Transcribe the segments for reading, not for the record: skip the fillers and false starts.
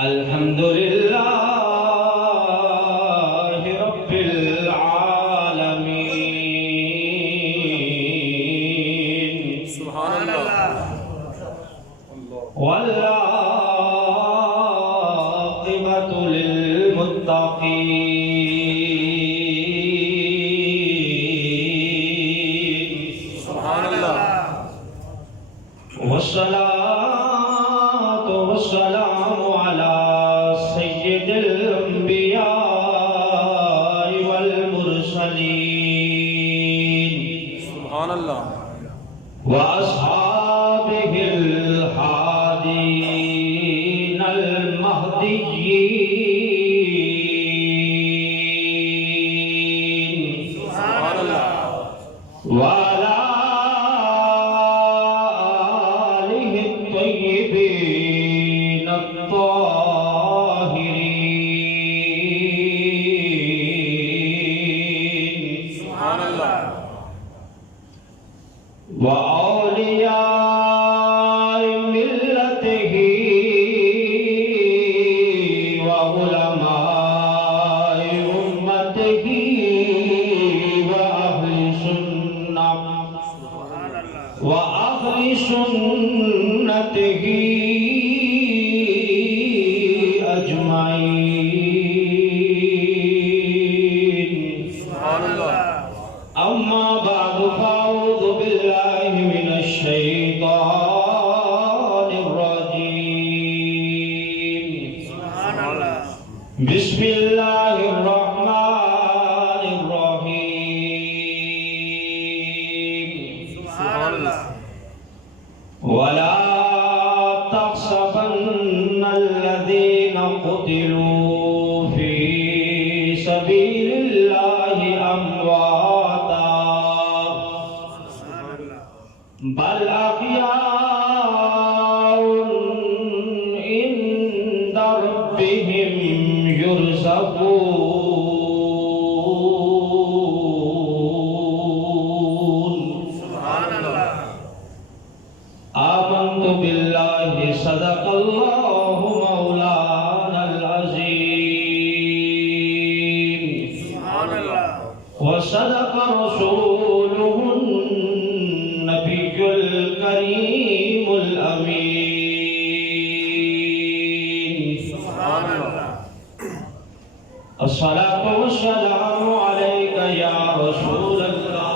الحمد لله رب العالمين سبحان اللہ والعاقبة للمتقين سبحان اللہ والصلاة والسلام على سيد الأنبياء والمرسلين سبحان اللہ وأصحابه الهادين المهديين سبحان اللہ وعلى آله الطيبين الطاهرين سبحان اللہ وأولياء ملته وعلماء أمته وأهل سنته أجمعين سبحان اللہ أما بعد فأعوذ بالله من الشيطان الرجيم سبحان اللہ بسم الله الرحمن الرحيم سبحان اللہ ولا تحسبن الذين قتلوا في سبيل الله أمواتا بل أحياء عند ربهم يرزقون سبحان اللہ آمنت بالله صدق الله مولانا العظيم سبحان اللہ وصدق رسوله النبي الكريم الأمين سبحان اللہ الصلاة والسلام عليك يا رسول الله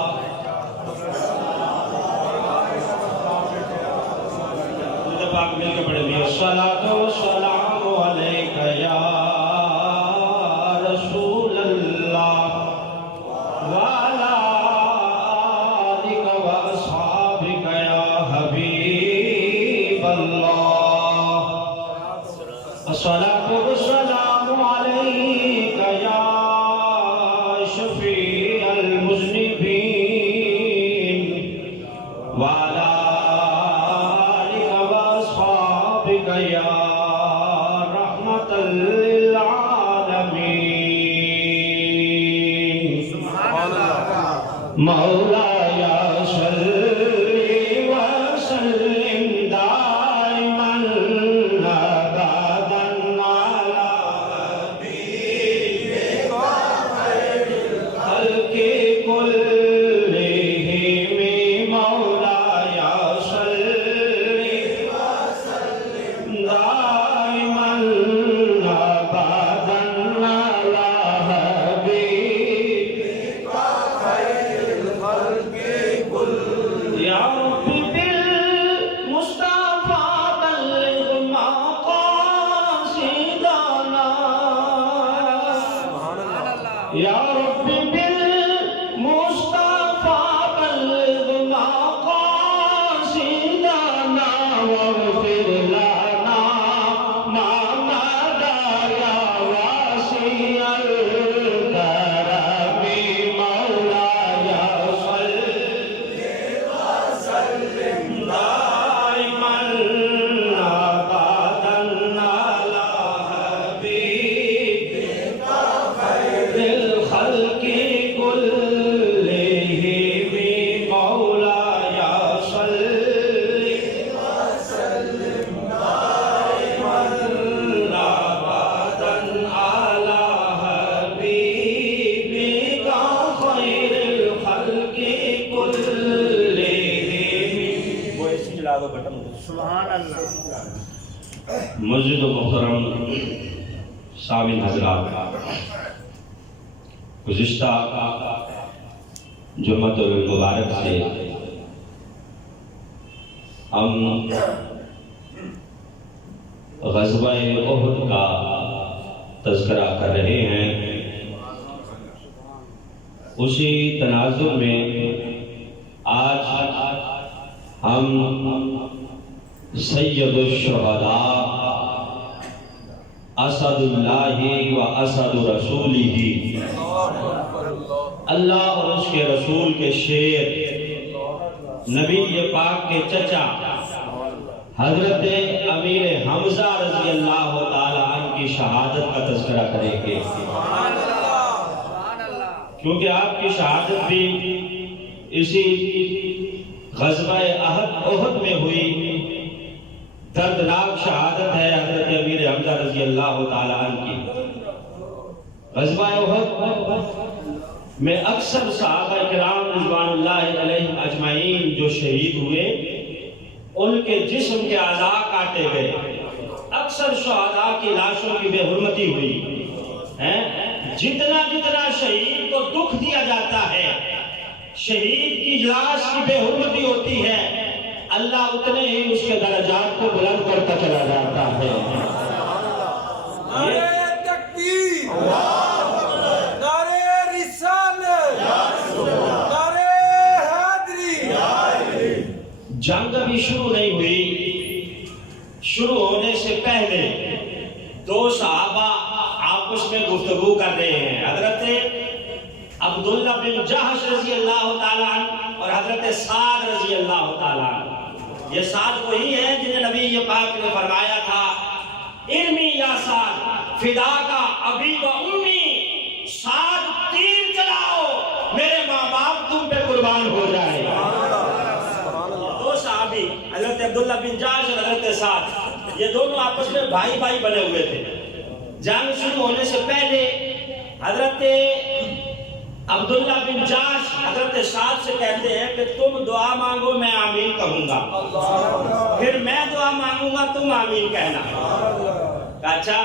پاک مل کے پڑھیں گے الصلاة والسلام علیک یا رسول اللہ وعلا آلک واصحابک یا حبیب اللہ الصلاة والسلام علیک یا شفیع المذنبین وعلا يا رحمة للعالمين سبحان اللہ مولاي صل وسلم دائما أبدا على حبيبك خير الخلق كلهم مولاي صل دائما أبدا على حبيبك خير الخلق كلهم يا سبحان اللہ مسجد و محترم سامعین حضرات، گزشتہ جمعۃ المبارک سے ہم غزوہ احد کا تذکرہ کر رہے ہیں۔ اسی تناظر میں آج ہم سید الشہداء اسد اللہ و اسد رسولہ، اللہ اور اس کے رسول کے شیر نبی پاک کے چچا حضرت امیر حمزہ رضی اللہ تعالی عنہ کی شہادت کا تذکرہ کریں گے، کیونکہ آپ کی شہادت بھی اسی غزوہ احد میں ہوئی۔ دردناک شہادت ہے حضرت امیر حمزہ رضی اللہ تعالی عنہ کی۔ غزوہ احد میں اکثر صحابہ کرام رضوان اللہ علیہم اجمعین جو شہید ہوئے، ان کے جسم کے اعضاء کاٹے گئے، اکثر شہداء کی لاشوں کی بے حرمتی ہوئی۔ جتنا جتنا شہید کو دکھ دیا جاتا ہے، شہید کی لاش کی بے حرمتی ہوتی ہے، اللہ اتنے ہی اس کے درجات کو بلند کرتا چلا جاتا ہے۔ نعرہ تکبیر، نعرہ رسالت، نعرہ حیدری۔ جنگ ابھی شروع نہیں ہوئی، شروع ہونے سے پہلے دو صحابہ آپس میں گفتگو کر رہے ہیں، حضرت عبداللہ بن جہش رضی اللہ تعالیٰ عنہ اور حضرت سعد رضی اللہ تعالیٰ عنہ۔ یہ سعد وہی ہیں جنہیں نبی پاک نے فرمایا تھا ارمی یا سعد فداک ابی و امی، سعد تیر چلاؤ میرے ماں باپ تم پہ قربان ہو جائے۔ دو صحابی حضرت عبداللہ بن جہش اور حضرت سعد، یہ دونوں آپس میں بھائی بھائی بنے ہوئے تھے۔ جنگ شروع ہونے سے پہلے حضرت عبداللہ بن جہش حضرت سعد سے کہتے ہیں کہ تم دعا مانگو میں آمین کہوں گا، پھر میں دعا مانگوں گا تم آمین کہنا۔ اچھا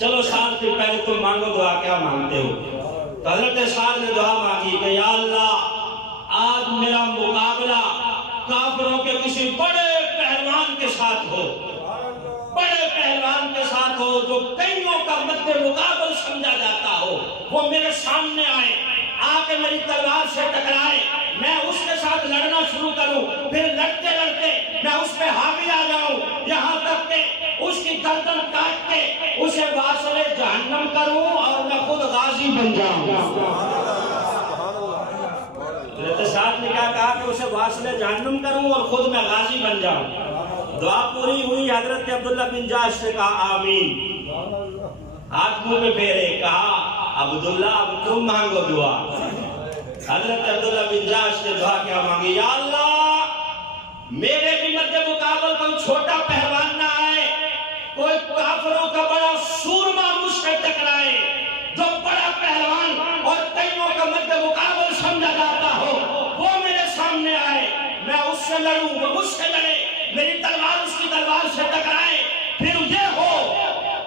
چلو سعد پھر پہلے تم مانگو دعا، کیا مانگتے ہو؟ تو حضرت سعد نے دعا مانگی کہ یا اللہ آج میرا مقابلہ کافروں کے کسی بڑے پہلوان کے ساتھ ہو، بڑے پہلوان کے ساتھ ہو جو کئیوں کا مد مقابل سمجھا جاتا ہو، وہ میرے سامنے آئے، آ کے میری تلوار سے ٹکرائے، میں اس کے ساتھ لڑنا شروع کروں، پھر لڑتے لڑتے میں اس پہ حاوی آ جاؤں، یہاں تک کہ اس کی گردن کاٹ کے اسے واصل جہنم کروں اور میں خود غازی بن جاؤں۔ حضرت سعد نے کیا کہا کہ اسے واصل جہنم کروں اور خود میں غازی بن جاؤں۔ دعا پوری ہوئی، حضرت عبداللہ بن جہش نے کہا آمین، ہاتھ منہ پہ پھیرے، کہا عبداللہ اب تم مانگو دعا۔ حضرت عبداللہ بن جہش نے دعا کیا مانگی، یا اللہ میرے بھی مد مقابل کوئی چھوٹا پہلوان نہ آئے، کوئی کافروں کا بڑا سورما مجھ سے ٹکرائے، جو بڑا پہلوان اور کئیوں کا مد مقابل سمجھا جاتا ہو، وہ میرے سامنے آئے، میں اس سے لڑوں، وہ مجھ سے لڑے، میری تلوار اس کی تلوار سے ٹکرائے، پھر یہ ہو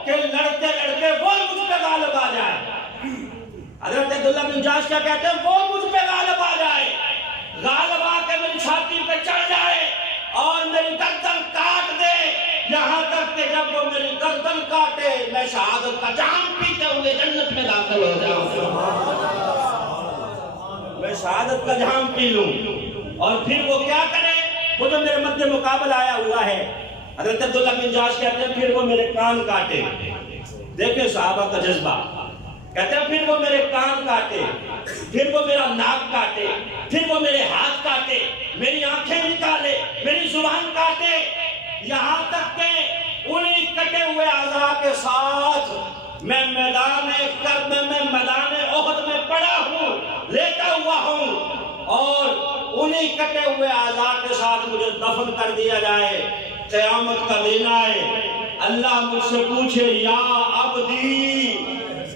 کہ لڑتے لڑتے وہ مجھ پہ غالب آ جائے۔ حضرت عبداللہ بن جہش کیا کہتے ہیں؟ وہ مجھ پہ غالب آ جائے، غالب آ کے میری چھاتی پہ چڑھ جائے اور میری گردن کاٹ دے، یہاں تک کہ جب وہ میری گردن کاٹے میں شہادت کا جام پیتے ہوئے جنت میں داخل ہو جاؤں، میں شہادت کا جام پی لوں، اور پھر وہ کیا کرے؟ وہ جو میرے مد مقابل آیا ہوا ہے، حضرت عبداللہ بن جہش کہتے ہیں پھر وہ میرے کان کاٹے۔ دیکھیں صحابہ کا جذبہ، کہتے ہیں پھر وہ میرے کان کاٹے، پھر وہ میرا ناک کاٹے، پھر وہ میرے ہاتھ کاٹے، میری آنکھیں نکالے، میری زبان کاٹے، یہاں تک کہ انہی کٹے ہوئے اعضاء کے ساتھ میں میدان احد میں پڑا ہوں، لیٹا ہوا ہوں، اور انہی کٹے ہوئے اعضاء کے ساتھ مجھے دفن کر دیا جائے۔ قیامت کا دن آئے، اللہ مجھ سے پوچھے یا عبدی،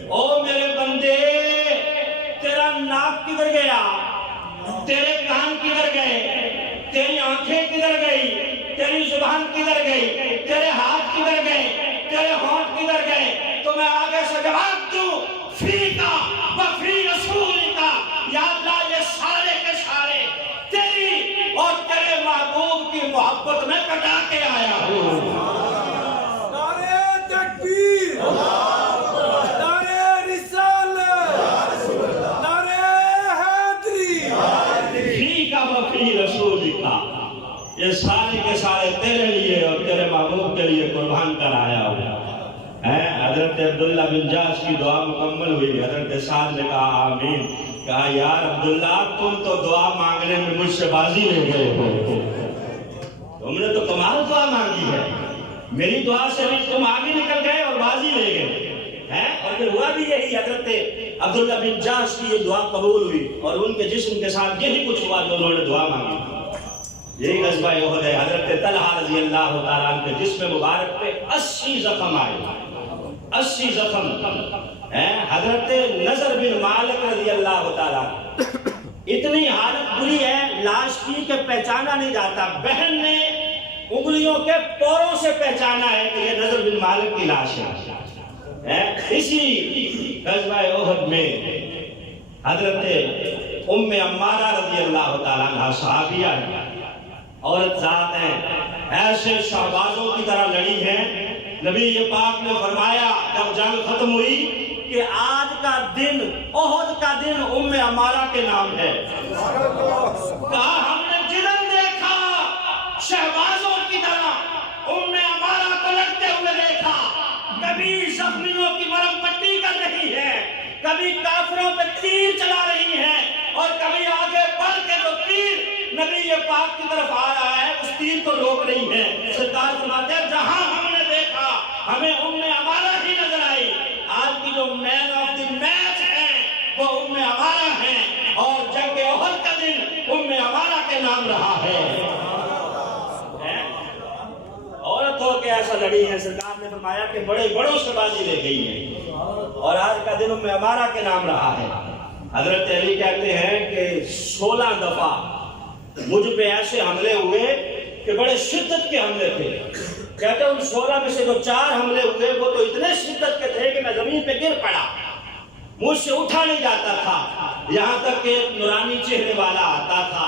او میرے بندے تیرا ناک کدھر گیا، تیرے کان کدھر گئے، تیری آنکھیں کدھر گئی، تیری زبان کدھر گئی، تیرے ہاتھ کدھر گئے، تیرے ہونٹ کدھر گئے؟ تو میں آگے سے جواب دوں، فیکا وفی رسولکا، یا اللہ یہ سارے کے سارے تیری اور تیرے محبوب کی محبت میں کٹا کے آیا ہوں۔ نعرہ تکبیر، نعرہ رسالت، نعرہ حیدری۔ فیکا وفی رسولکا، یہ سارے کے سارے تیرے لیے اور تیرے محبوب کے لیے قربان کر آیا ہوں۔ حضرت عبداللہ بن جاش کی دعا مکمل ہوئی، حضرت سعد نے کہا آمین، کہا یار عبداللہ تم تو دعا مانگنے میں مجھ سے بازی لے گئے ہو، تم نے تو کمال دعا مانگی ہے، میری دعا سے بھی تم آگے نکل گئے اور بازی لے گئے۔ اور پھر ہوا بھی یہی، حضرت عبداللہ بن جاش کی یہ دعا قبول ہوئی اور ان کے جسم کے ساتھ یہی کچھ ہوا جو انہوں نے دعا مانگی۔ یہی غزوہ احد ہے۔ حضرت طلحہ رضی اللہ تعالیٰ عنہ کے جسم مبارک پہ 80 زخم آئے، 80 زخم۔ حضرت نضر بن مالک رضی اللہ تعالیٰ اتنی حالت بری ہے لاش کی کہ پہچانا نہیں جاتا، بہن نے انگلیوں کے پوروں سے پہچانا ہے کہ یہ نضر بن مالک کی لاش ہے۔ اسی غزوہ احد میں حضرت ام عمارہ رضی اللہ تعالیٰ عنہ صحابیہ ہے، عورت ذات ہیں، ایسے شہبازوں کی طرح لڑی ہیں۔ نبی پاک نے فرمایا جب جنگ ختم ہوئی کہ آج کا دن، احد کا دن ام عمارہ کے نام ہے۔ کہا ہم نے جدھر دیکھا شہبازوں کی طرح ام عمارہ کو لڑتے ہوئے دیکھا، کبھی زخمیوں کی مرہم پٹی کر رہی ہے، کبھی کافروں پہ تیر چلا رہی ہے، اور کبھی آگے بڑھ کے جو تیر نبی پاک کی طرف آ رہا ہے اس تیر کو روک رہی ہے۔ سرکار فرماتے ہیں جہاں ہم نے دیکھا ہمیں ام عمارہ ہی نظر آئی۔ آج کی جو مین آف دی میچ ہے وہ ام عمارہ ہیں، اور جنگ احد کا دن ام عمارہ کے نام رہا ہے۔ عورت ہو کے ایسا لڑی ہے، سرکار نے فرمایا کہ بڑے بڑوں سے بازی لے گئی ہے، اور آج کا دن ام عمارہ کے نام رہا ہے۔ حضرت علی کہتے ہیں کہ 16 دفعہ مجھ پہ ایسے حملے ہوئے کہ بڑے شدت کے حملے تھے۔ کہتے ہیں ان 16 میں سے جو 4 حملے ہوئے وہ تو اتنے شدت کے تھے کہ میں زمین پہ گر پڑا، مجھ سے اٹھا نہیں جاتا تھا، یہاں تک کہ ایک نورانی چہرے والا آتا تھا،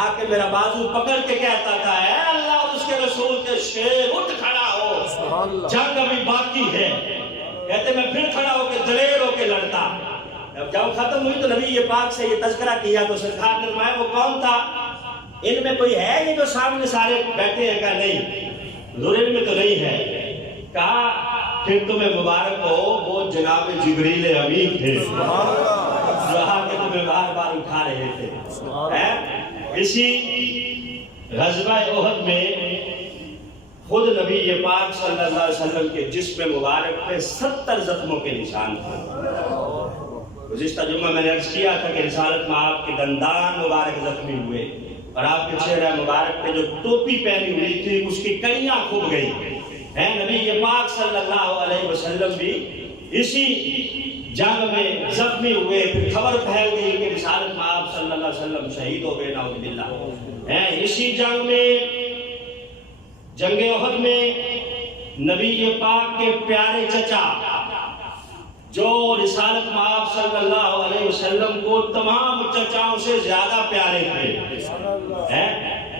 آ کے میرا بازو پکڑ کے کہتا تھا اے اللہ اور اس کے رسول کے شیر اٹھ کھڑا ہو، جنگ ابھی باقی ہے۔ کہتے میں پھر کھڑا ہو کے دلیر ہو کے لڑتا۔ جب ختم ہوئی تو نبی پاک سے یہ تذکرہ کیا تو سرکار نے فرمایا وہ کون تھا؟ ان میں کوئی ہے یہ جو سامنے سارے بیٹھے ہیں؟ کہا نہیں، ضرور میں تو نہیں ہے۔ کہا پھر تمہیں مبارک ہو وہ جناب جبریل امین تھے جو آ کے تمہیں بار بار اٹھا رہے تھے۔ اسی غزوہ احد میں خود نبی پاک صلی اللہ علیہ وسلم کے جسم مبارک پہ 70 زخموں کے نشان تھے۔ گزشتہ جمعہ میں نے عرض کیا تھا کہ رسالت میں آپ کے دندان مبارک زخمی ہوئے، اور آپ کے چہرہ مبارک پہ جو ٹوپی پہنی ہوئی تھی اس کی کڑیاں کھب گئی ہیں۔ نبی پاک صلی اللہ علیہ وسلم بھی اسی جنگ میں زخمی ہوئے، پھر خبر پھیل گئی کہ رسالت میں آپ صلی اللہ علیہ وسلم شہید ہو گئے، نعوذ باللہ۔ اسی جنگ میں، جنگ احد میں نبی پاک کے پیارے چچا جو رسالت مآب صلی اللہ علیہ وسلم کو تمام چچاؤں سے زیادہ پیارے تھے،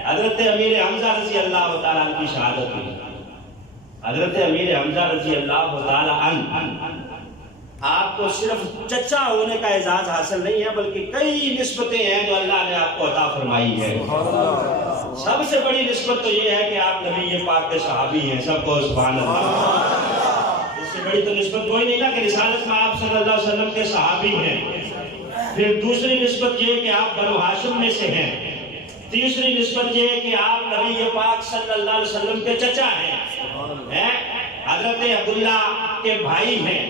حضرت امیر حمزہ رضی اللہ تعالیٰ عنہ کی شہادت ہوئی۔ حضرت امیر حمزہ رضی اللہ تعالیٰ عنہ آپ کو صرف چچا ہونے کا اعزاز حاصل نہیں ہے بلکہ کئی نسبتیں ہیں جو اللہ نے آپ کو عطا فرمائی ہے۔ سب سے بڑی نسبت تو یہ ہے کہ آپ نبی پاک کے صحابی ہیں، سب کو سبحان اللہ۔ اس سے بڑی تو نسبت کوئی نہیں نا کہ رسالت میں آپ صلی اللہ علیہ وسلم کے صحابی ہیں۔ پھر دوسری نسبت یہ کہ آپ بنو ہاشم میں سے ہیں۔ تیسری نسبت یہ کہ آپ نبی پاک صلی اللہ علیہ وسلم کے چچا ہیں، حضرت عبداللہ کے بھائی ہیں۔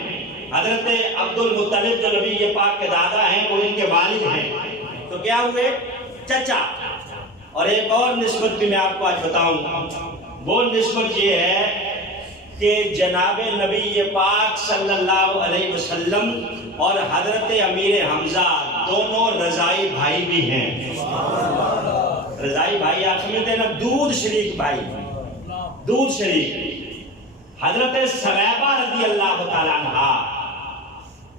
حضرت عبد المطلب جو نبی پاک کے دادا ہیں وہ ان کے والد ہیں، تو کیا ہوئے؟ چچا۔ اور ایک اور نسبت بھی میں آپ کو آج بتاؤں، وہ نسبت یہ ہے کہ جناب نبی پاک صلی اللہ علیہ وسلم اور حضرت امیر حمزہ دونوں رضائی بھائی بھی ہیں۔ رضائی بھائی آپ سمجھتے ہیں نا، دودھ شریک بھائی، دودھ شریک حضرت ثویبہ رضی اللہ تعالیٰ عنہ،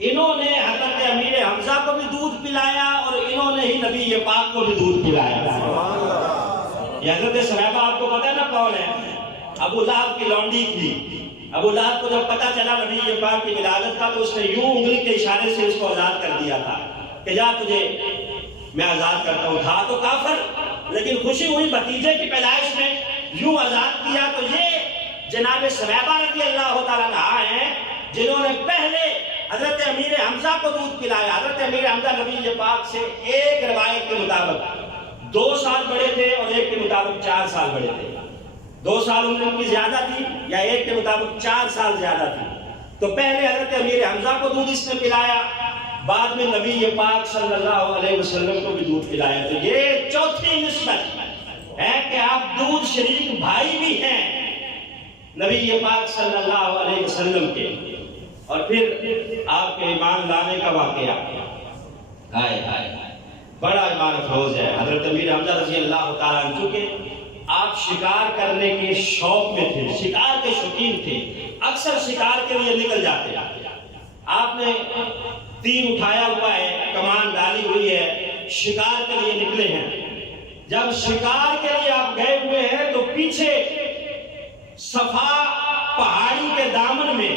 انہوں نے حضرت امیر حمزہ کو بھی دودھ پلایا اور انہوں نے ہی نبی پاک کو بھی دودھ پلایا۔ یہ حضرت ثویبہ آپ کو پتہ ہے نا کون ہے؟ ابو لہب کی لونڈی تھی۔ ابو لہب کو جب پتہ چلا نبی پاک کی ولادت کا تو اس نے یوں انگلی کے اشارے سے اس کو آزاد کر دیا تھا کہ جا تجھے میں آزاد کرتا ہوں۔ تھا تو کافر، لیکن خوشی ہوئی بھتیجے کی پیدائش میں، یوں آزاد کیا۔ تو یہ جناب ثویبہ رضی اللہ تعالیٰ عنہ ہیں جنہوں نے پہلے حضرت امیر حمزہ کو دودھ پلایا۔ حضرت امیر حمزہ نبی پاک سے ایک روایت کے مطابق 2 سال بڑے تھے اور ایک کے مطابق 4 سال بڑے تھے۔ 2 سال عمر ان کی زیادہ تھی یا ایک کے مطابق 4 سال زیادہ تھی۔ تو پہلے حضرت امیر حمزہ کو دودھ اس نے پلایا، بعد میں نبی پاک صلی اللہ علیہ وسلم کو بھی دودھ پلایا۔ تو یہ چوتھی نسبت ہے کہ آپ دودھ شریک بھائی بھی ہیں نبی پاک صلی اللہ علیہ وسلم کے۔ اور پھر آپ کے ایمان لانے کا واقعہ، ہائے ہائے بڑا ایمان افروز ہے۔ حضرت امیر حمزہ رضی اللہ تعالیٰ عنہ کے آپ شکار کرنے کے شوق میں تھے، شکار کے شوقین تھے، اکثر شکار کے لیے نکل جاتے۔ آپ نے تیر اٹھایا ہوا ہے، کمان ڈالی ہوئی ہے، شکار کے لیے نکلے ہیں۔ جب شکار کے لیے آپ گئے ہوئے ہیں تو پیچھے صفا پہاڑی کے دامن میں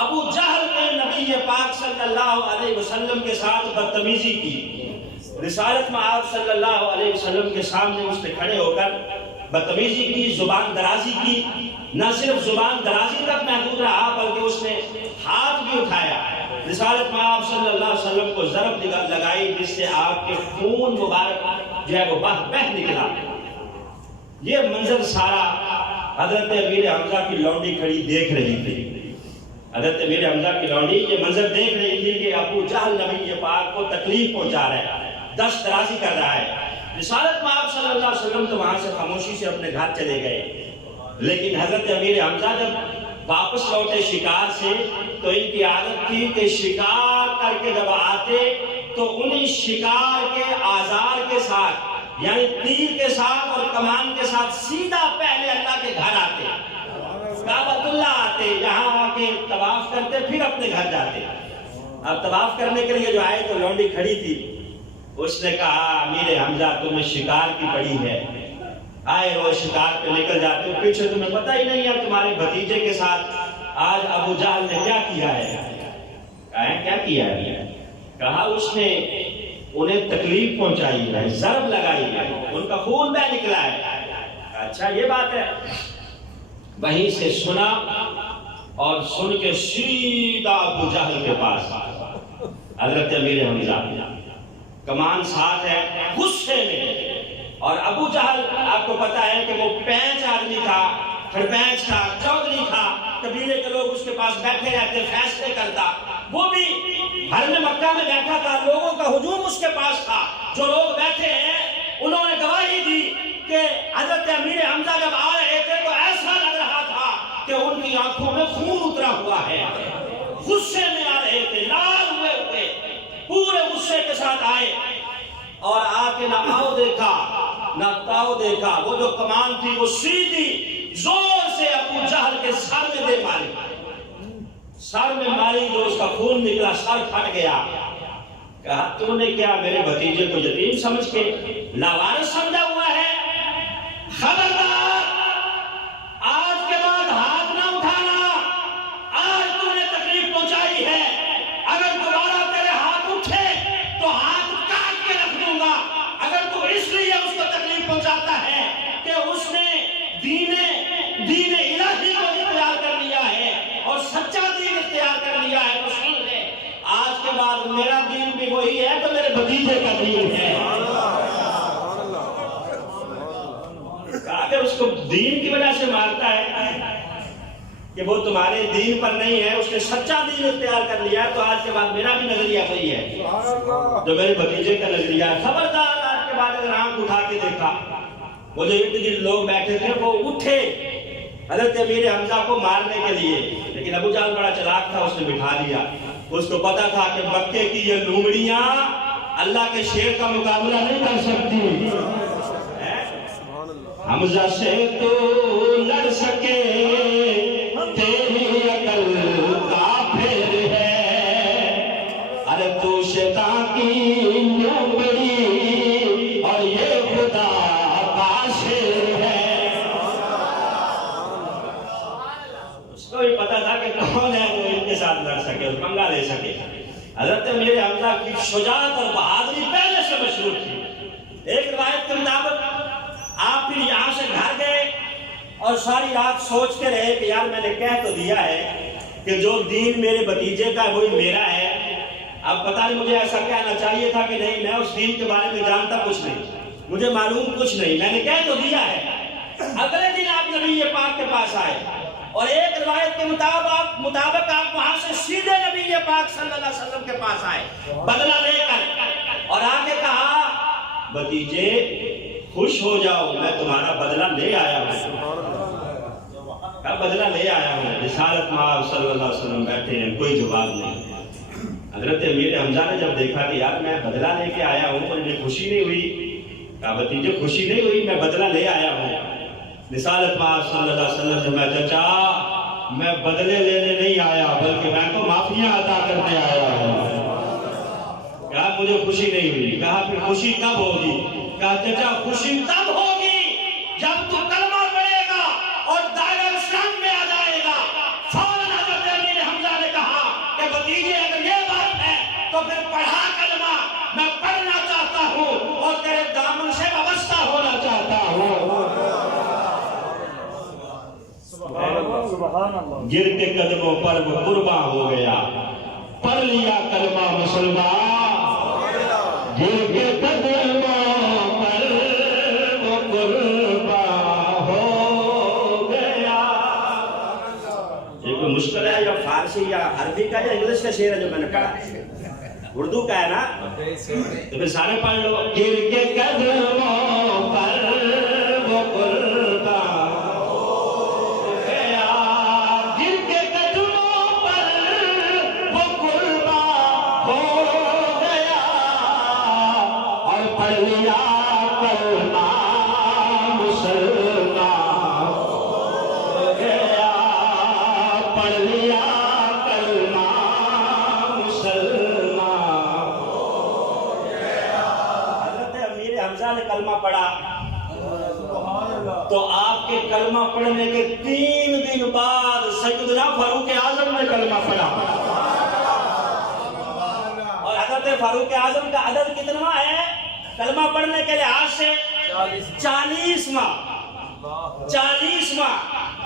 ابو جہل نے نبی پاک صلی اللہ علیہ وسلم کے ساتھ بدتمیزی کی۔ رسالت میں آپ صلی اللہ علیہ وسلم کے سامنے اس نے کھڑے ہو کر بدتمیزی کی، زبان درازی کی۔ نہ صرف زبان درازی تک محدود رہا بلکہ اس نے ہاتھ بھی اٹھایا۔ رسالت میں آپ صلی اللہ علیہ وسلم کو ضرب لگائی جس سے آپ کے خون مبارک جو ہے وہ بہہ نکلا۔ یہ منظر سارا حضرت امیر حمزہ کی لونڈی کھڑی دیکھ رہی تھی۔ حضرت امیر حمزہ کی لونڈی یہ منظر دیکھ رہی تھی کہ ابو جہل نبی پاک کو تکلیف پہنچا رہا ہے، دست درازی کر رہا ہے۔ رسالت میں آپ صلی اللہ علیہ وسلم تو وہاں سے خاموشی سے اپنے گھر چلے گئے، لیکن حضرت امیر حمزہ جب واپس لوٹے شکار سے تو ان کی عادت تھی کہ شکار کر کے جب آتے تو انہی شکار کے آزار کے ساتھ، یعنی تیر کے ساتھ اور کمان کے ساتھ سیدھا پہلے اللہ کے گھر آتے، کعبۃ اللہ آتے، یہاں آ کے طواف کرتے، پھر اپنے گھر جاتے۔ اب طواف کرنے کے لیے جو آئے تو لونڈی کھڑی تھی، اس نے کہا امیر حمزہ تمہیں شکار کی پڑی ہے، آئے وہ شکار پہ نکل جاتے ہو، پیچھے تمہیں پتہ ہی نہیں ہے تمہارے بھتیجے کے ساتھ آج ابو جہل نے کیا کیا ہے۔ کہا کیا کیا ہے؟ کہا اس نے انہیں تکلیف پہنچائی ہے، ضرب لگائی ہے، ان کا خون بہ نکلا ہے۔ اچھا یہ بات ہے۔ وہیں سے سنا اور سن کے سیدھا ابو جہل کے پاس حضرت امیر حمزہ، کمان ساتھ ہے، غصے میں۔ اور ابو جہل آپ کو پتا ہے کہ وہ پینچ آدمی تھا، پینچ تھا، چودھری تھا، قبیلے کے لوگ اس کے پاس بیٹھے رہتے، فیصلے کرتا۔ وہ بھی حرم مکہ میں بیٹھا تھا، لوگوں کا ہجوم اس کے پاس تھا۔ جو لوگ بیٹھے ہیں انہوں نے گواہی دی کہ حضرت امیر حمزہ جب آ رہے تھے تو ایسا لگ رہا تھا کہ ان کی آنکھوں میں خون اترا ہوا ہے، غصے میں آ رہے تھے، لال ہوئے پورے غصے کے ساتھ آئے اور آ کے نہ آؤ دیکھا نہ تاؤ دیکھا، وہ جو کمان تھی وہ سیدھی زور سے ابو جہل کے سر میں دے ماری، سر میں ماری، جو اس کا خون نکلا، سر پھٹ گیا۔ کہا تو نے کیا میرے بھتیجے کو یتیم سمجھ کے لاوارث سمجھا ہوا ہے؟ خبردار، آج کے بعد ہاتھ نہ اٹھانا، آج تو نے تکلیف پہنچائی ہے، اگر دوبارہ تیرے ہاتھ اٹھے تو ہاتھ کاٹ کے رکھ دوں گا۔ اگر تو اس لیے اس کو تکلیف پہنچاتا ہے کہ اس نے دین الہی کو اختیار کر لیا ہے اور سچا دین اختیار کر لیا ہے، تو سن لے آج کے بعد میرا دین بھی وہی ہے تو میرے بھتیجے کا دین ہے۔ کہا کہ اس کو دین کی وجہ سے مارتا ہے کہ وہ تمہارے دین پر نہیں ہے، اس نے سچا دین اختیار کر لیا ہے، تو آج کے بعد میرا بھی نظریہ وہی ہے جو میرے بھتیجے کا نظریہ ہے۔ خبردار، آج کے بعد اگر آنکھ اٹھا کے دیکھا، وہ جو ارد گرد لوگ بیٹھے تھے وہ اٹھے حضرت امیر حمزہ کو مارنے کے لیے، لیکن ابو جہل بڑا چلاک تھا، اس نے بٹھا دیا۔ اس کو پتا تھا کہ مکے کی یہ لومڑیاں اللہ کے شیر کا مقابلہ نہیں کر سکتی، حمزہ سے تو لڑ سکے تیری عقل کافر ہے، ارے تو شیطان کی لومڑی اور یہ خدا کا شیر ہے۔ اس کو بھی پتا تھا کہ کون ہے جو ان کے ساتھ لڑ سکے اور پنگا لے سکے۔ حضرت میرے حمزہ کی شجاعت اور بہادری پہلے سے مشہور تھی۔ ایک روایت کے مطابق آپ پھر یہاں سے گھر گئے اور ساری رات سوچتے رہے کہ یار میں نے کہہ تو دیا ہے کہ جو دین میرے بھتیجے کا وہی میرا ہے، اب پتہ نہیں مجھے ایسا کہنا چاہیے تھا کہ نہیں، میں اس دین کے بارے میں جانتا کچھ نہیں، مجھے معلوم کچھ نہیں، میں نے کہہ تو دیا ہے۔ اگلے دن آپ نبی پاک کے پاس آئے اور ایک روایت کے مطابق آپ وہاں سے سیدھے نبی پاک صلی اللہ علیہ وسلم کے پاس آئے بدلہ لے کر، اور آ کے کہا بھتیجے خوش ہو جاؤ، میں تمہارا بدلہ لے آیا ہوں۔ کیا بدلہ لے آیا ہوں؟ رسالت مآب صلی اللہ علیہ وسلم بیٹھے ہیں، کوئی جواب نہیں۔ حضرت امیر حمزہ نے جب دیکھا کہ یار میں بدلہ لے کے آیا ہوں اور انہیں خوشی نہیں ہوئی، کہا بھتیجے خوشی نہیں ہوئی، میں بدلہ لے آیا ہوں۔ رسالت مآب صلی اللہ علیہ وسلم نے چچا میں بدلے لینے نہیں آیا بلکہ میں تو معافیاں عطا کرنے آیا ہوں۔ کہا مجھے خوشی نہیں ہوئی۔ کہا پھر خوشی کب ہوگی؟ کہا چچا خوشی تب ہوگی جب تو کلمہ پڑھے گا اور دائرہ اسلام میں آ جائے گا۔ فوراً حضرت امیر حمزہ نے کہا کہ بھتیجے اگر یہ بات ہے تو پھر پڑھا کلمہ، میں پڑھنا چاہتا ہوں اور تیرے دامن سے وابستہ ہونا چاہتا ہوں۔ گر کے قدموں پر وہ قرباں ہو گیا، پڑھ لیا کلمہ مسلمان، گر کے قدموں پر وہ قرباں ہو گیا۔ یہ کوئی مشکل ہے یا فارسی یا عربی کا یا انگلش کا شعر ہے جو میں نے پڑھا؟ اردو کا ہے نا، تو پھر سارے پڑھ لو۔ گر کے قدموں پر وہ قرباں کلمہ پڑھا تو آپ کے کلمہ پڑھنے کے 3 دن بعد سیدنا فاروق اعظم نے کلمہ پڑھا، اور حضرت فاروق اعظم کا عدد کتنا ہے کلمہ پڑھنے کے لحاظ سے؟ 40واں۔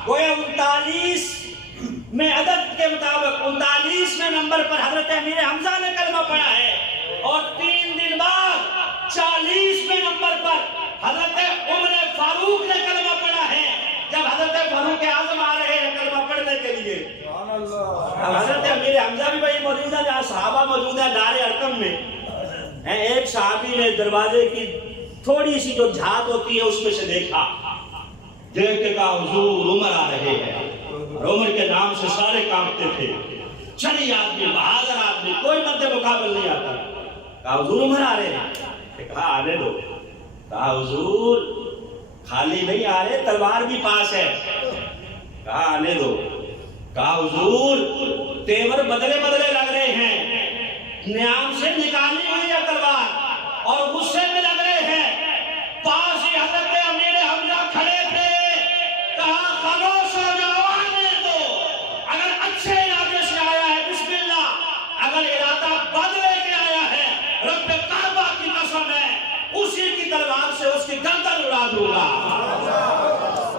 گویا 39 میں عدد کے مطابق 39ویں نمبر پر حضرت امیر حمزہ نے کلمہ پڑھا ہے، اور 3 دن بعد 40ویں نمبر پر حضرت عمر فاروق نے کلمہ پڑھا ہے، جب حضرت فاروق اعظم آ رہے ہیں کلمہ پڑھنے کے لیے۔ اب حضرت امیر حمزہ بھی وہی موجود ہے جہاں صحابہ موجود ہیں، دار ارقم میں۔ ایک صحابی نے دروازے کی تھوڑی سی جو جھاگ ہوتی ہے اس میں سے دیکھا، دیکھ کے کہا حضور عمر آ رہے ہیں، اور عمر کے نام سے سارے کانپتے تھے، چڑی آدمی، بہادر آدمی، کوئی مد مقابل نہیں آتا۔ کہا حضور عمر آ رہے ہیں، کہا آنے دو۔ کہا حضور خالی نہیں آ رہے، تلوار بھی پاس ہے۔ کہا آنے دو۔ کہا حضور تیور بدلے بدلے لگ رہے ہیں، نیام سے نکالی ہوئی ہے تلوار اور غصے میں لگ رہے ہیں۔ پاس ہی حضرت امیر حمزہ کھڑے تھے، کہا خاموش ہو جاؤ، آنے دو۔ اگر اچھے ارادے سے آیا ہے بسم اللہ، اگر ارادہ بدلے کے آیا ہے رب کعبہ کی قسم ہے اسی کی تلوار سے اس کی گردن اڑا دوں گا۔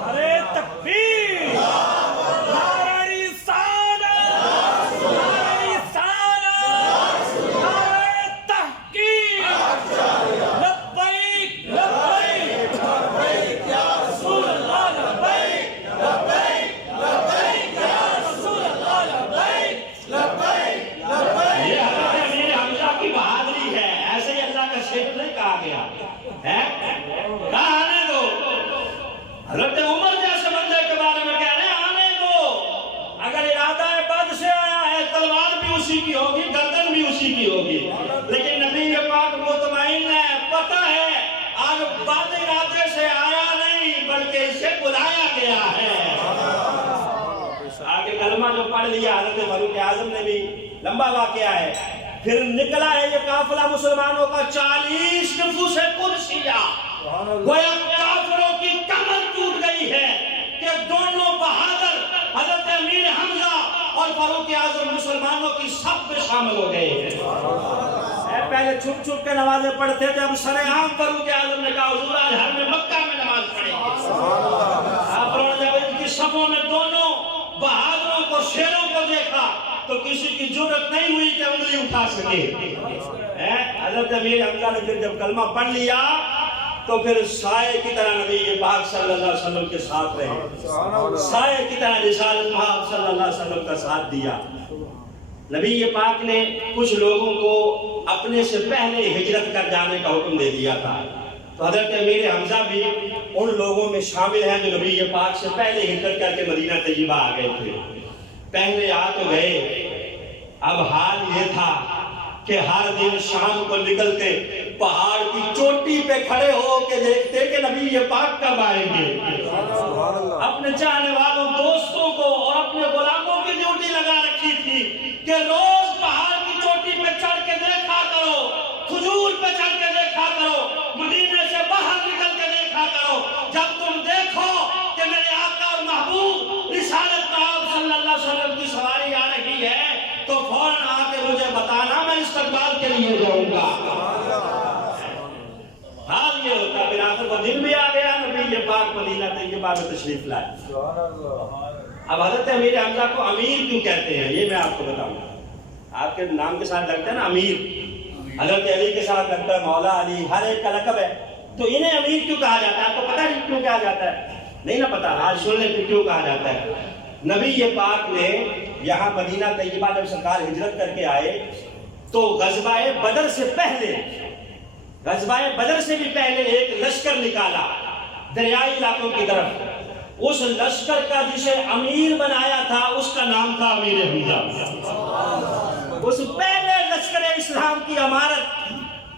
ارے تکبیر، نعرہ رسالت، نعرہ رسالت، نعرہ تحقیق، لبیک لبیک لبیک یا رسول اللہ، لبیک لبیک لبیک یا رسول اللہ، لبیک لبیک لبیک۔ یہ حضرت امیر حمزہ کی بہادری ہے، ایسے ہی اللہ کا شعر نہیں کہا گیا ہے۔ کہا آنے دو۔ حضرت عمر جیسے بندے کے بارے میں کہہ رہے ہیں آنے دو، اگر ارادہ بد سے آیا ہے تلوار بھی اسی کی ہوگی، گردن بھی اسی کی ہوگی۔ لیکن نبی پاک مطمئن ہے، پتہ ہے آج بد ارادے سے آیا نہیں بلکہ بلایا گیا ہے۔ آگے کلمہ جو پڑھ لیا حضرت فاروق اعظم نے بھی، لمبا واقعہ ہے۔ پھر نکلا ہے یہ قافلہ مسلمانوں کا 40 نفوس قدسیہ، گویا کافروں کی کمر ٹوٹ گئی ہے کہ دونوں بہادر حضرت امیر حمزہ اور فاروق اعظم مسلمانوں کی صف میں شامل ہو گئے ہیں۔ پہلے چھپ چھپ کے نمازیں پڑھتے تھے، اب سر عام فاروق اعظم نے کہا حضور آج ہر میں مکہ میں نماز پڑھیں گے۔ آپ نے جب ان کی صفوں میں دونوں بہادروں کو، شیروں کو دیکھا تو کسی کی جرت نہیں ہوئی کہ انگلی اٹھا سکے۔ حضرت امیر حمزہ نے پھر جب کلمہ پڑھ لیا تو پھر سائے کی طرح نبی پاک صلی اللہ علیہ وسلم کے ساتھ رہے، سائے کی طرح رسالت پاک صلی اللہ علیہ وسلم کا ساتھ دیا۔ نبی پاک نے کچھ لوگوں کو اپنے سے پہلے ہجرت کر جانے کا حکم دے دیا تھا، تو حضرت امیر حمزہ بھی ان لوگوں میں شامل ہیں جو نبی پاک سے پہلے ہجرت کر کے مدینہ طیبہ آ گئے تھے۔ پہلے آ تو گئے، اب حال یہ تھا کہ ہر دن شام کو نکلتے، پہاڑ کی چوٹی پہ کھڑے ہو کے دیکھتے کہ نبی پاک کب آئیں گے۔ اپنے چاہنے والوں دوستوں کو اور اپنے غلاموں کی ڈیوٹی لگا رکھی تھی کہ روز پہاڑ کی چوٹی پہ چڑھ کے دیکھا کرو، کھجور پہ چڑھ کے دیکھا کرو، مدینے سے باہر نکل کے دیکھا کرو۔ جب تم دیکھو کہ میرے آقا اور محبوب رسالت پاک صلی اللہ علیہ وسلم کی سواری آ رہی ہے تو فوراً آ کے مجھے بتانا، میں استقبال کے لیے جاؤں گا۔ حال یہ ہوتا، پھر آخر کو دن بھی آ گیا، نبی پاک مدینہ طیبہ میں تشریف لائے۔ اب حضرت امیر حمزہ کو امیر کیوں کہتے ہیں یہ میں آپ کو بتاؤں گا۔ آپ کے نام کے ساتھ لگتا ہے نا امیر، حضرت علی کے ساتھ لگتا ہے مولا علی، ہر ایک کا لقب ہے، تو انہیں امیر کیوں کہا جاتا ہے؟ آپ کو پتہ نہیں کیوں کہا جاتا ہے؟ نہیں نا پتا، آج سن لیں پھر کیوں کہا جاتا ہے۔ نبی پاک نے یہاں مدینہ طیبہ جب سرکار ہجرت کر کے آئے تو غزوہ بدر سے پہلے، غزوہ بدر سے بھی پہلے ایک لشکر نکالا دریائی علاقوں کی طرف۔ اس لشکر کا جسے امیر بنایا تھا اس کا نام تھا امیر حمزہ۔ اس پہلے لشکر اسلام کی امارت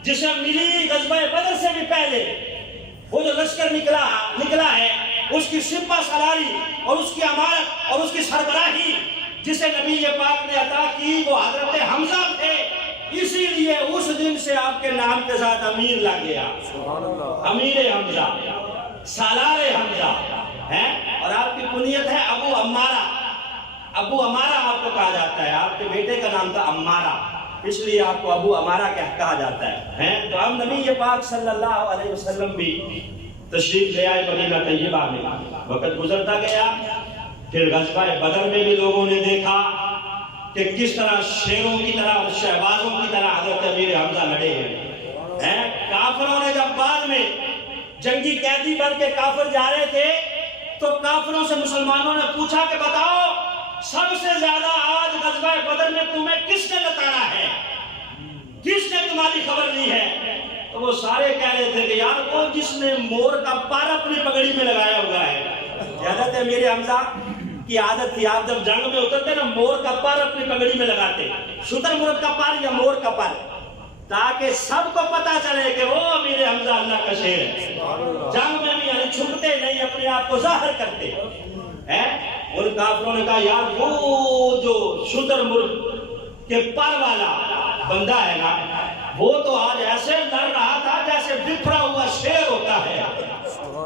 جسے ملی غزوہ بدر سے بھی پہلے، وہ جو لشکر نکلا ہے، اس کی سپہ سالاری اور اس کی امارت اور اس کی سربراہی جسے نبی پاک نے عطا کی وہ حضرت حمزہ تھے۔ اسی لیے اس دن سے آپ کے نام کے ساتھ امیر لگ گیا، امیر حمزہ، سالار حمزہ ہے۔ اور آپ کی کنیت ہے ابو عمارہ، ابو عمارہ آپ کو کہا جاتا ہے، آپ کے بیٹے کا نام تھا عمارہ، اس لیے آپ کو ابو عمارہ کہا جاتا ہے۔ تو ہم نبی پاک صلی اللہ علیہ وسلم بھی تشریف لے آئے مدینہ طیبہ میں، وقت گزرتا گیا، پھر غزوہ بدر میں بھی لوگوں نے دیکھا کہ کس طرح شیروں کی طرح اور شہبازوں کی طرح حضرت امیر حمزہ لڑے ہیں۔ کافروں نے جب بعد میں جنگی قیدی بن کے کافر جا رہے تھے تو کافروں سے مسلمانوں نے پوچھا کہ بتاؤ سب سے زیادہ آج غزوہ بدر میں تمہیں کس نے لتاڑا ہے، کس نے تمہاری خبر لی ہے؟ تو وہ سارے کہہ رہے تھے کہ یار وہ جس نے مور کا پر اپنی پگڑی میں لگایا ہوا ہے۔ حضرت امیر حمزہ کی عادت تھی، آپ جب جنگ میں اترتے نا مور کا پر اپنی پگڑی میں لگاتے، شتر مرغ کا پر یا مور کا پر، تاکہ سب کو پتا چلے کہ وہ امیر حمزہ اللہ کا شیر ہے۔ جنگ میں بھی یعنی چھپتے نہیں، اپنے آپ کو ظاہر کرتے ہیں۔ ان کافروں نے کہا یار وہ جو شتر مرغ کے پر والا بندہ ہے نا، وہ تو آج ایسے لڑ رہا تھا جیسے بکھرا ہوا شیر ہوتا ہے،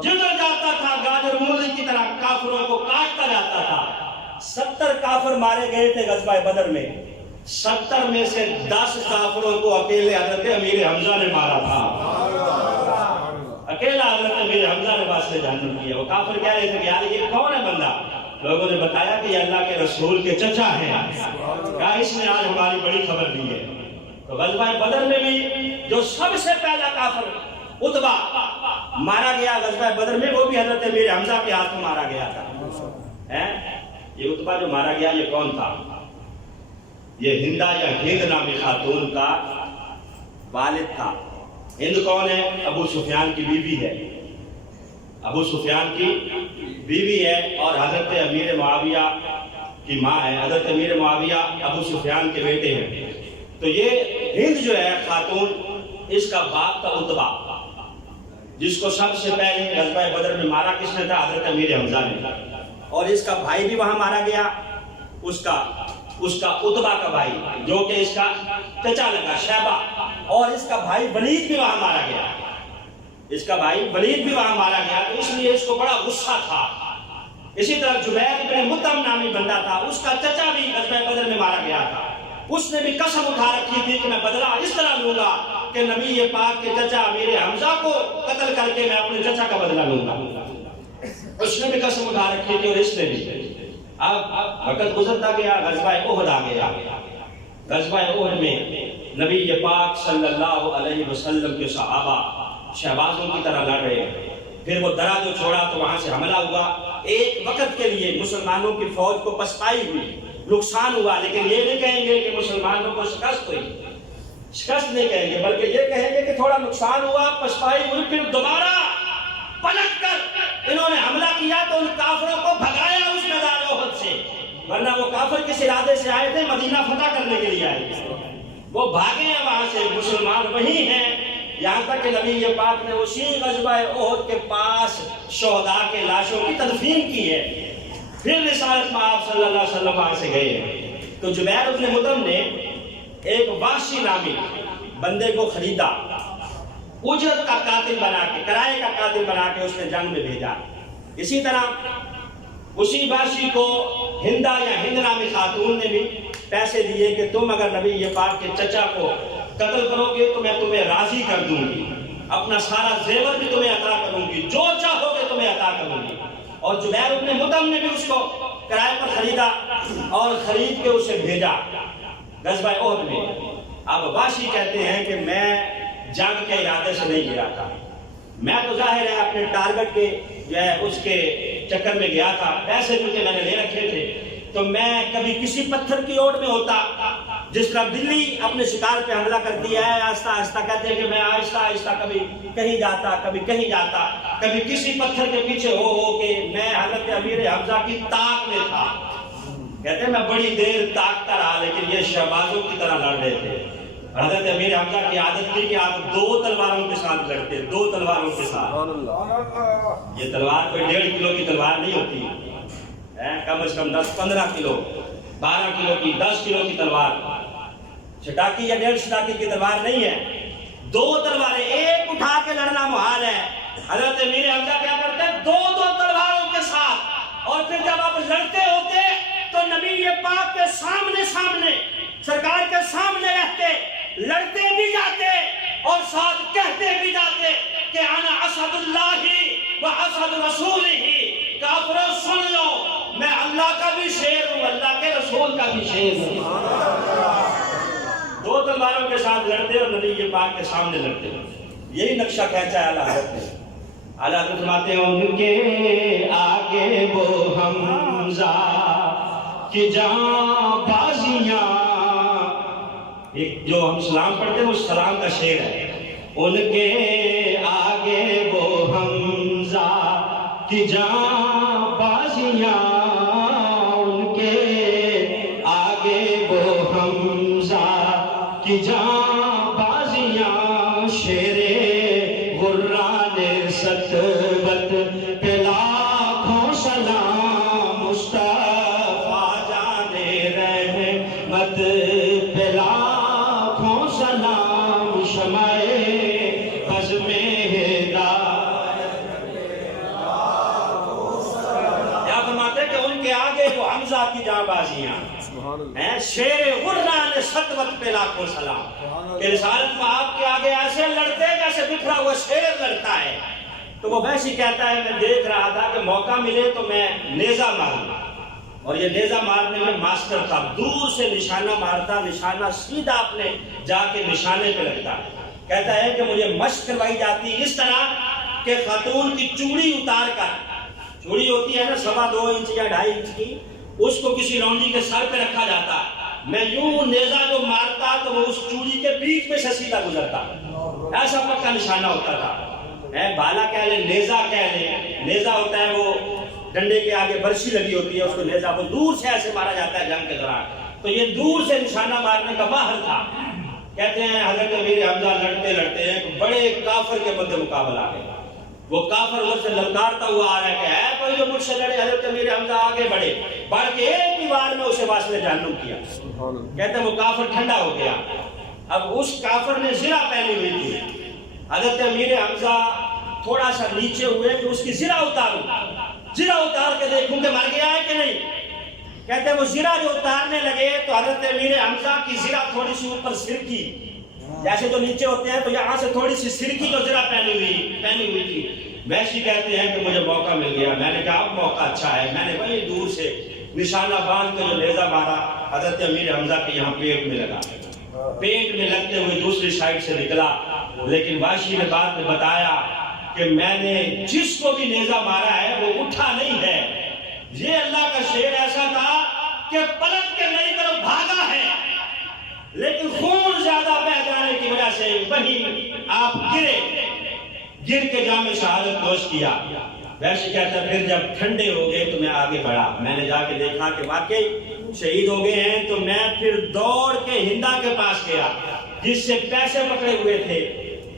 جدھر جاتا تھا گاجر مولی کی طرح کافروں کو کاٹتا جاتا تھا۔ 70 کافر مارے گئے تھے غزوہ بدر میں، 70 میں سے 10 کافروں کو اکیلے حضرت امیر حمزہ نے مارا تھا، اکیلا حضرت امیر حمزہ نے واسطے جہنم کیا۔ وہ کافر کہہ رہے تھے کہ یار یہ کون ہے بندہ؟ لوگوں نے بتایا کہ یہ اللہ کے رسول کے چچا ہیں، کہا اس نے آج ہماری بڑی خبر دی ہے۔ تو غزوہ بدر میں بھی جو سب سے پہلا کافر عتبہ مارا گیا غزوہ بدر میں، وہ بھی حضرت امیر حمزہ کے ہاتھ میں مارا گیا تھا۔ یہ عتبہ جو مارا گیا یہ کون تھا؟ یہ ہندا یا ہند نامی خاتون کا والد تھا۔ ہند کون ہے؟ ابو سفیان کی بیوی ہے، ابو سفیان کی بیوی ہے اور حضرت امیر معاویہ کی ماں ہے۔ حضرت امیر معاویہ ابو سفیان کے بیٹے ہیں۔ تو یہ ہند جو ہے خاتون، اس کا باپ تھا عتبہ، جس کو سب سے پہلے غزوہ بدر میں مارا کس نے تھا؟ حضرت امیر حمزہ نے، اور اس کا بھائی بھی وہاں مارا گیا، اس کا عتبہ کا بھائی جو کہ اس کا چچا لگا شیبہ، اور اس کا بھائی ولید بھی وہاں مارا گیا، اس کا بھائی ولید بھی وہاں مارا گیا، تو اس لیے اس کو بڑا غصہ تھا۔ اسی طرح جبیر ابن مطعم نامی بندہ تھا، اس کا چچا بھی غزوہ بدر میں مارا گیا تھا، اس نے بھی قسم اٹھا رکھی تھی کہ میں بدلہ اس طرح لوں گا کہ نبی پاک کے چچا امیر حمزہ کو قتل کر کے میں اپنے چچا کا بدلہ لوں گا، اس نے بھی قسم اٹھا رکھی تھی اور اس نے بھی۔ اب وقت گزرتا گیا، غزوہ احد آ گیا۔ غزوہ احد میں نبی پاک صلی اللہ علیہ وسلم کے صحابہ شہبازوں کی طرح لڑ رہے ہیں، پھر وہ درا جو چھوڑا تو وہاں سے حملہ ہوا، ایک وقت کے لیے مسلمانوں کی فوج کو پسپائی ہوئی، نقصان ہوا، لیکن یہ نہیں کہیں گے کہ مسلمانوں کو شکست ہوئی، شکست نہیں کہیں گے، بلکہ یہ کہیں گے کہ تھوڑا نقصان ہوا، پسپائی ہوئی، پھر دوبارہ پلٹ کر انہوں نے حملہ کیا تو ان کافروں کو بھگایا اس میدان احد سے، ورنہ وہ کافر کس ارادے سے آئے تھے؟ مدینہ فتح کرنے کے لیے آئے تھے، وہ بھاگے ہیں وہاں سے، مسلمان وہی ہیں، یہاں تک کہ نبی پاک نے اسی غزوہ احد کے پاس شہداء کے لاشوں کی تدفین کی ہے، پھر رسالت میں آپ صلی اللہ علیہ وسلم وہاں سے گئے ہیں۔ تو جبیر ابن مطعم نے ایک وحشی نامی بندے کو خریدا، اجرت کا قاتل بنا کے، کرائے کا قاتل بنا کے اس نے جنگ میں بھیجا۔ اسی طرح اسی وحشی کو ہندا یا ہند نامی خاتون نے بھی پیسے دیے کہ تم اگر نبی پاک کے چچا کو قتل کرو گے تو میں تمہیں راضی کر دوں گی، اپنا سارا زیور بھی تمہیں عطا کروں گی، جو چاہو گے تمہیں عطا کروں گی۔ اور جبیر ابن مطعم نے بھی اس کو کرائے پر خریدا اور خرید کے اسے بھیجا غزوہ احد میں۔ اب وحشی کہتے ہیں کہ میں جنگ کے ارادے سے نہیں گیا تھا، میں تو ظاہر ہے اپنے ٹارگٹ کے جو ہے اس کے چکر میں گیا تھا، پیسے جو کہ میں نے لے رکھے تھے، تو میں کبھی کسی پتھر کی اوٹ میں ہوتا، جس طرح بلی اپنے شکار پہ حملہ کرتی ہے، آہستہ آہستہ کہتے ہیں کہ میں آہستہ آہستہ کبھی کہیں جاتا، کبھی کہیں جاتا، کبھی کسی پتھر کے پیچھے ہو کے میں حضرت امیر حمزہ کی طاق میں تھا، کہتے ہیں میں بڑی دیر طاقتا رہا، لیکن یہ شہبازوں کی طرح لڑ رہے تھے۔ حضرت امیر حمزہ کی عادت تھی کہ آپ دو تلواروں کے ساتھ لڑتے، دو تلواروں کے ساتھ، یہ تلوار کوئی 1.5 کلو کی تلوار نہیں ہوتی، کم از کم 10-15 کلو، 12 کلو کی، 10 کلو کی تلوار، چھٹاکی یا 1.5 چھٹاکی کی تلوار نہیں ہے، دو تلواریں ایک اٹھا کے لڑنا محال ہے۔ حضرت امیر حمزہ کیا کرتے ہیں؟ دو تلواروں کے ساتھ، اور پھر جب آپ لڑتے ہوتے تو نبی پاک کے سامنے سرکار کے سامنے رہتے، لڑتے بھی جاتے اور ساتھ کہتے بھی جاتے کہ انا اسد اللہ و اسد رسولہ، کافروں سن لو میں اللہ کا بھی شیر ہوں، اللہ کے رسول کا بھی شیر ہوں۔ دو تلواروں کے ساتھ لڑتے اور نبی پاک کے سامنے لڑتے، یہی نقشہ کھینچا ہے اعلیٰ حضرت نے۔ اعلیٰ حضرت فرماتے ہیں ان کے آگے وہ حمزہ کی جاں بازیاں، ایک جو ہم سلام پڑھتے ہیں وہ سلام کا شعر ہے، ان کے آگے وہ حمزہ کی جاں بازیاں، ان کے آگے وہ حمزہ کی جاں بازیاں، شیر غران ستوت پہ لاکھوں سلام، مصطفیٰ جان رحمت پہ لاکھوں سلام، شمع بزم ہدایت کیا فرماتے کہ ان کے آگے وہ حمزہ کی جاں بازیاں، شیر غران ستوت پہ لاکھوں سلام، کہ رسالت میں آپ کے آگے ایسے لڑتے جیسے بکھرا ہوا شیر لڑتا ہے۔ تو وہ ویسی کہتا ہے میں دیکھ رہا تھا کہ موقع ملے تو میں نیزہ ماروں، اور یہ نیزہ مارنے میں ماسٹر تھا، دور سے نشانہ مارتا، نشانہ سیدھا اپنے جا کے نشانے پہ لگتا۔ کہتا ہے کہ مجھے مشق کروائی جاتی اس طرح کہ خاتون کی چوڑی اتار کر، چوڑی ہوتی ہے نا 2.25 انچ یا 2.5 انچ کی، اس کو کسی لونڈی کے سر پہ رکھا جاتا، میں یوں نیزہ جو مارتا تو وہ اس چوڑی کے بیچ میں سے سیدھا گزرتا، ایسا پکا نشانہ ہوتا تھا۔ بالا کہہ لیں، نیزہ کہہ لیں، نیزہ ہوتا ہے وہ ڈنڈے کے آگے برشی لگی ہوتی ہے، اس کو نیزہ وہ دور سے ایسے مارا جاتا ہے جنگ کے دوران، تو یہ دور سے نشانہ مارنے کا ماہر تھا۔ کہتے ہیں حضرت امیر حمزہ لڑتے لڑتے ایک بڑے کافر کے مد مقابل آ گئے، وہ کافر وہ سے للکارتا ہوا آ رہا ہے کہ ہے کوئی جو مجھ سے لڑے. حضرت امیر حمزہ آگے بڑھ کے ایک ہی بار میں اسے واصل جہنم کیا. کہتے ہیں وہ کافر ٹھنڈا ہو گیا. اب اس کافر نے زرہ پہنی ہوئی تھی. حضرت امیر حمزہ تھوڑا سا نیچے ہوئے کہ اس کی زرہ اتاروں, زرہ اتار کے دیکھوں کہ مر گیا ہے کہ نہیں. کہتے ہیں وہ زرہ جو اتارنے لگے تو حضرت امیر حمزہ کی زرہ تھوڑی سی اوپر سرکی, جیسے جو نیچے ہوتے ہیں تو یہاں سے تھوڑی سی سرکی جو زرہ پہنی ہوئی تھی. ویسی کہتے ہیں کہ مجھے موقع مل گیا. میں نے کہا اب موقع اچھا ہے. میں نے وہی دور سے نشانہ باندھ کے جو نیزہ مارا حضرت امیر حمزہ کے یہاں پیٹ میں لگا. پیٹ میں لگتے ہوئے دوسری سائڈ سے نکلا. لیکن واشی نے بعد میں بتایا کہ میں نے جس کو بھی نیزہ مارا ہے وہ اٹھا نہیں ہے. یہ اللہ کا شعر ایسا تھا کہ پلٹ کے میری طرف بھاگا ہے, لیکن خون زیادہ بہ جانے کی وجہ سے وہیں آپ گر کے جام شہادت نوش کیا. ویسے کہتا پھر جب ٹھنڈے ہو گئے تو میں آگے بڑھا. میں نے جا کے دیکھا کہ واقعی شہید ہو گئے ہیں. تو میں پھر دوڑ کے ہندا کے پاس گیا جس سے پیسے پکڑے ہوئے تھے.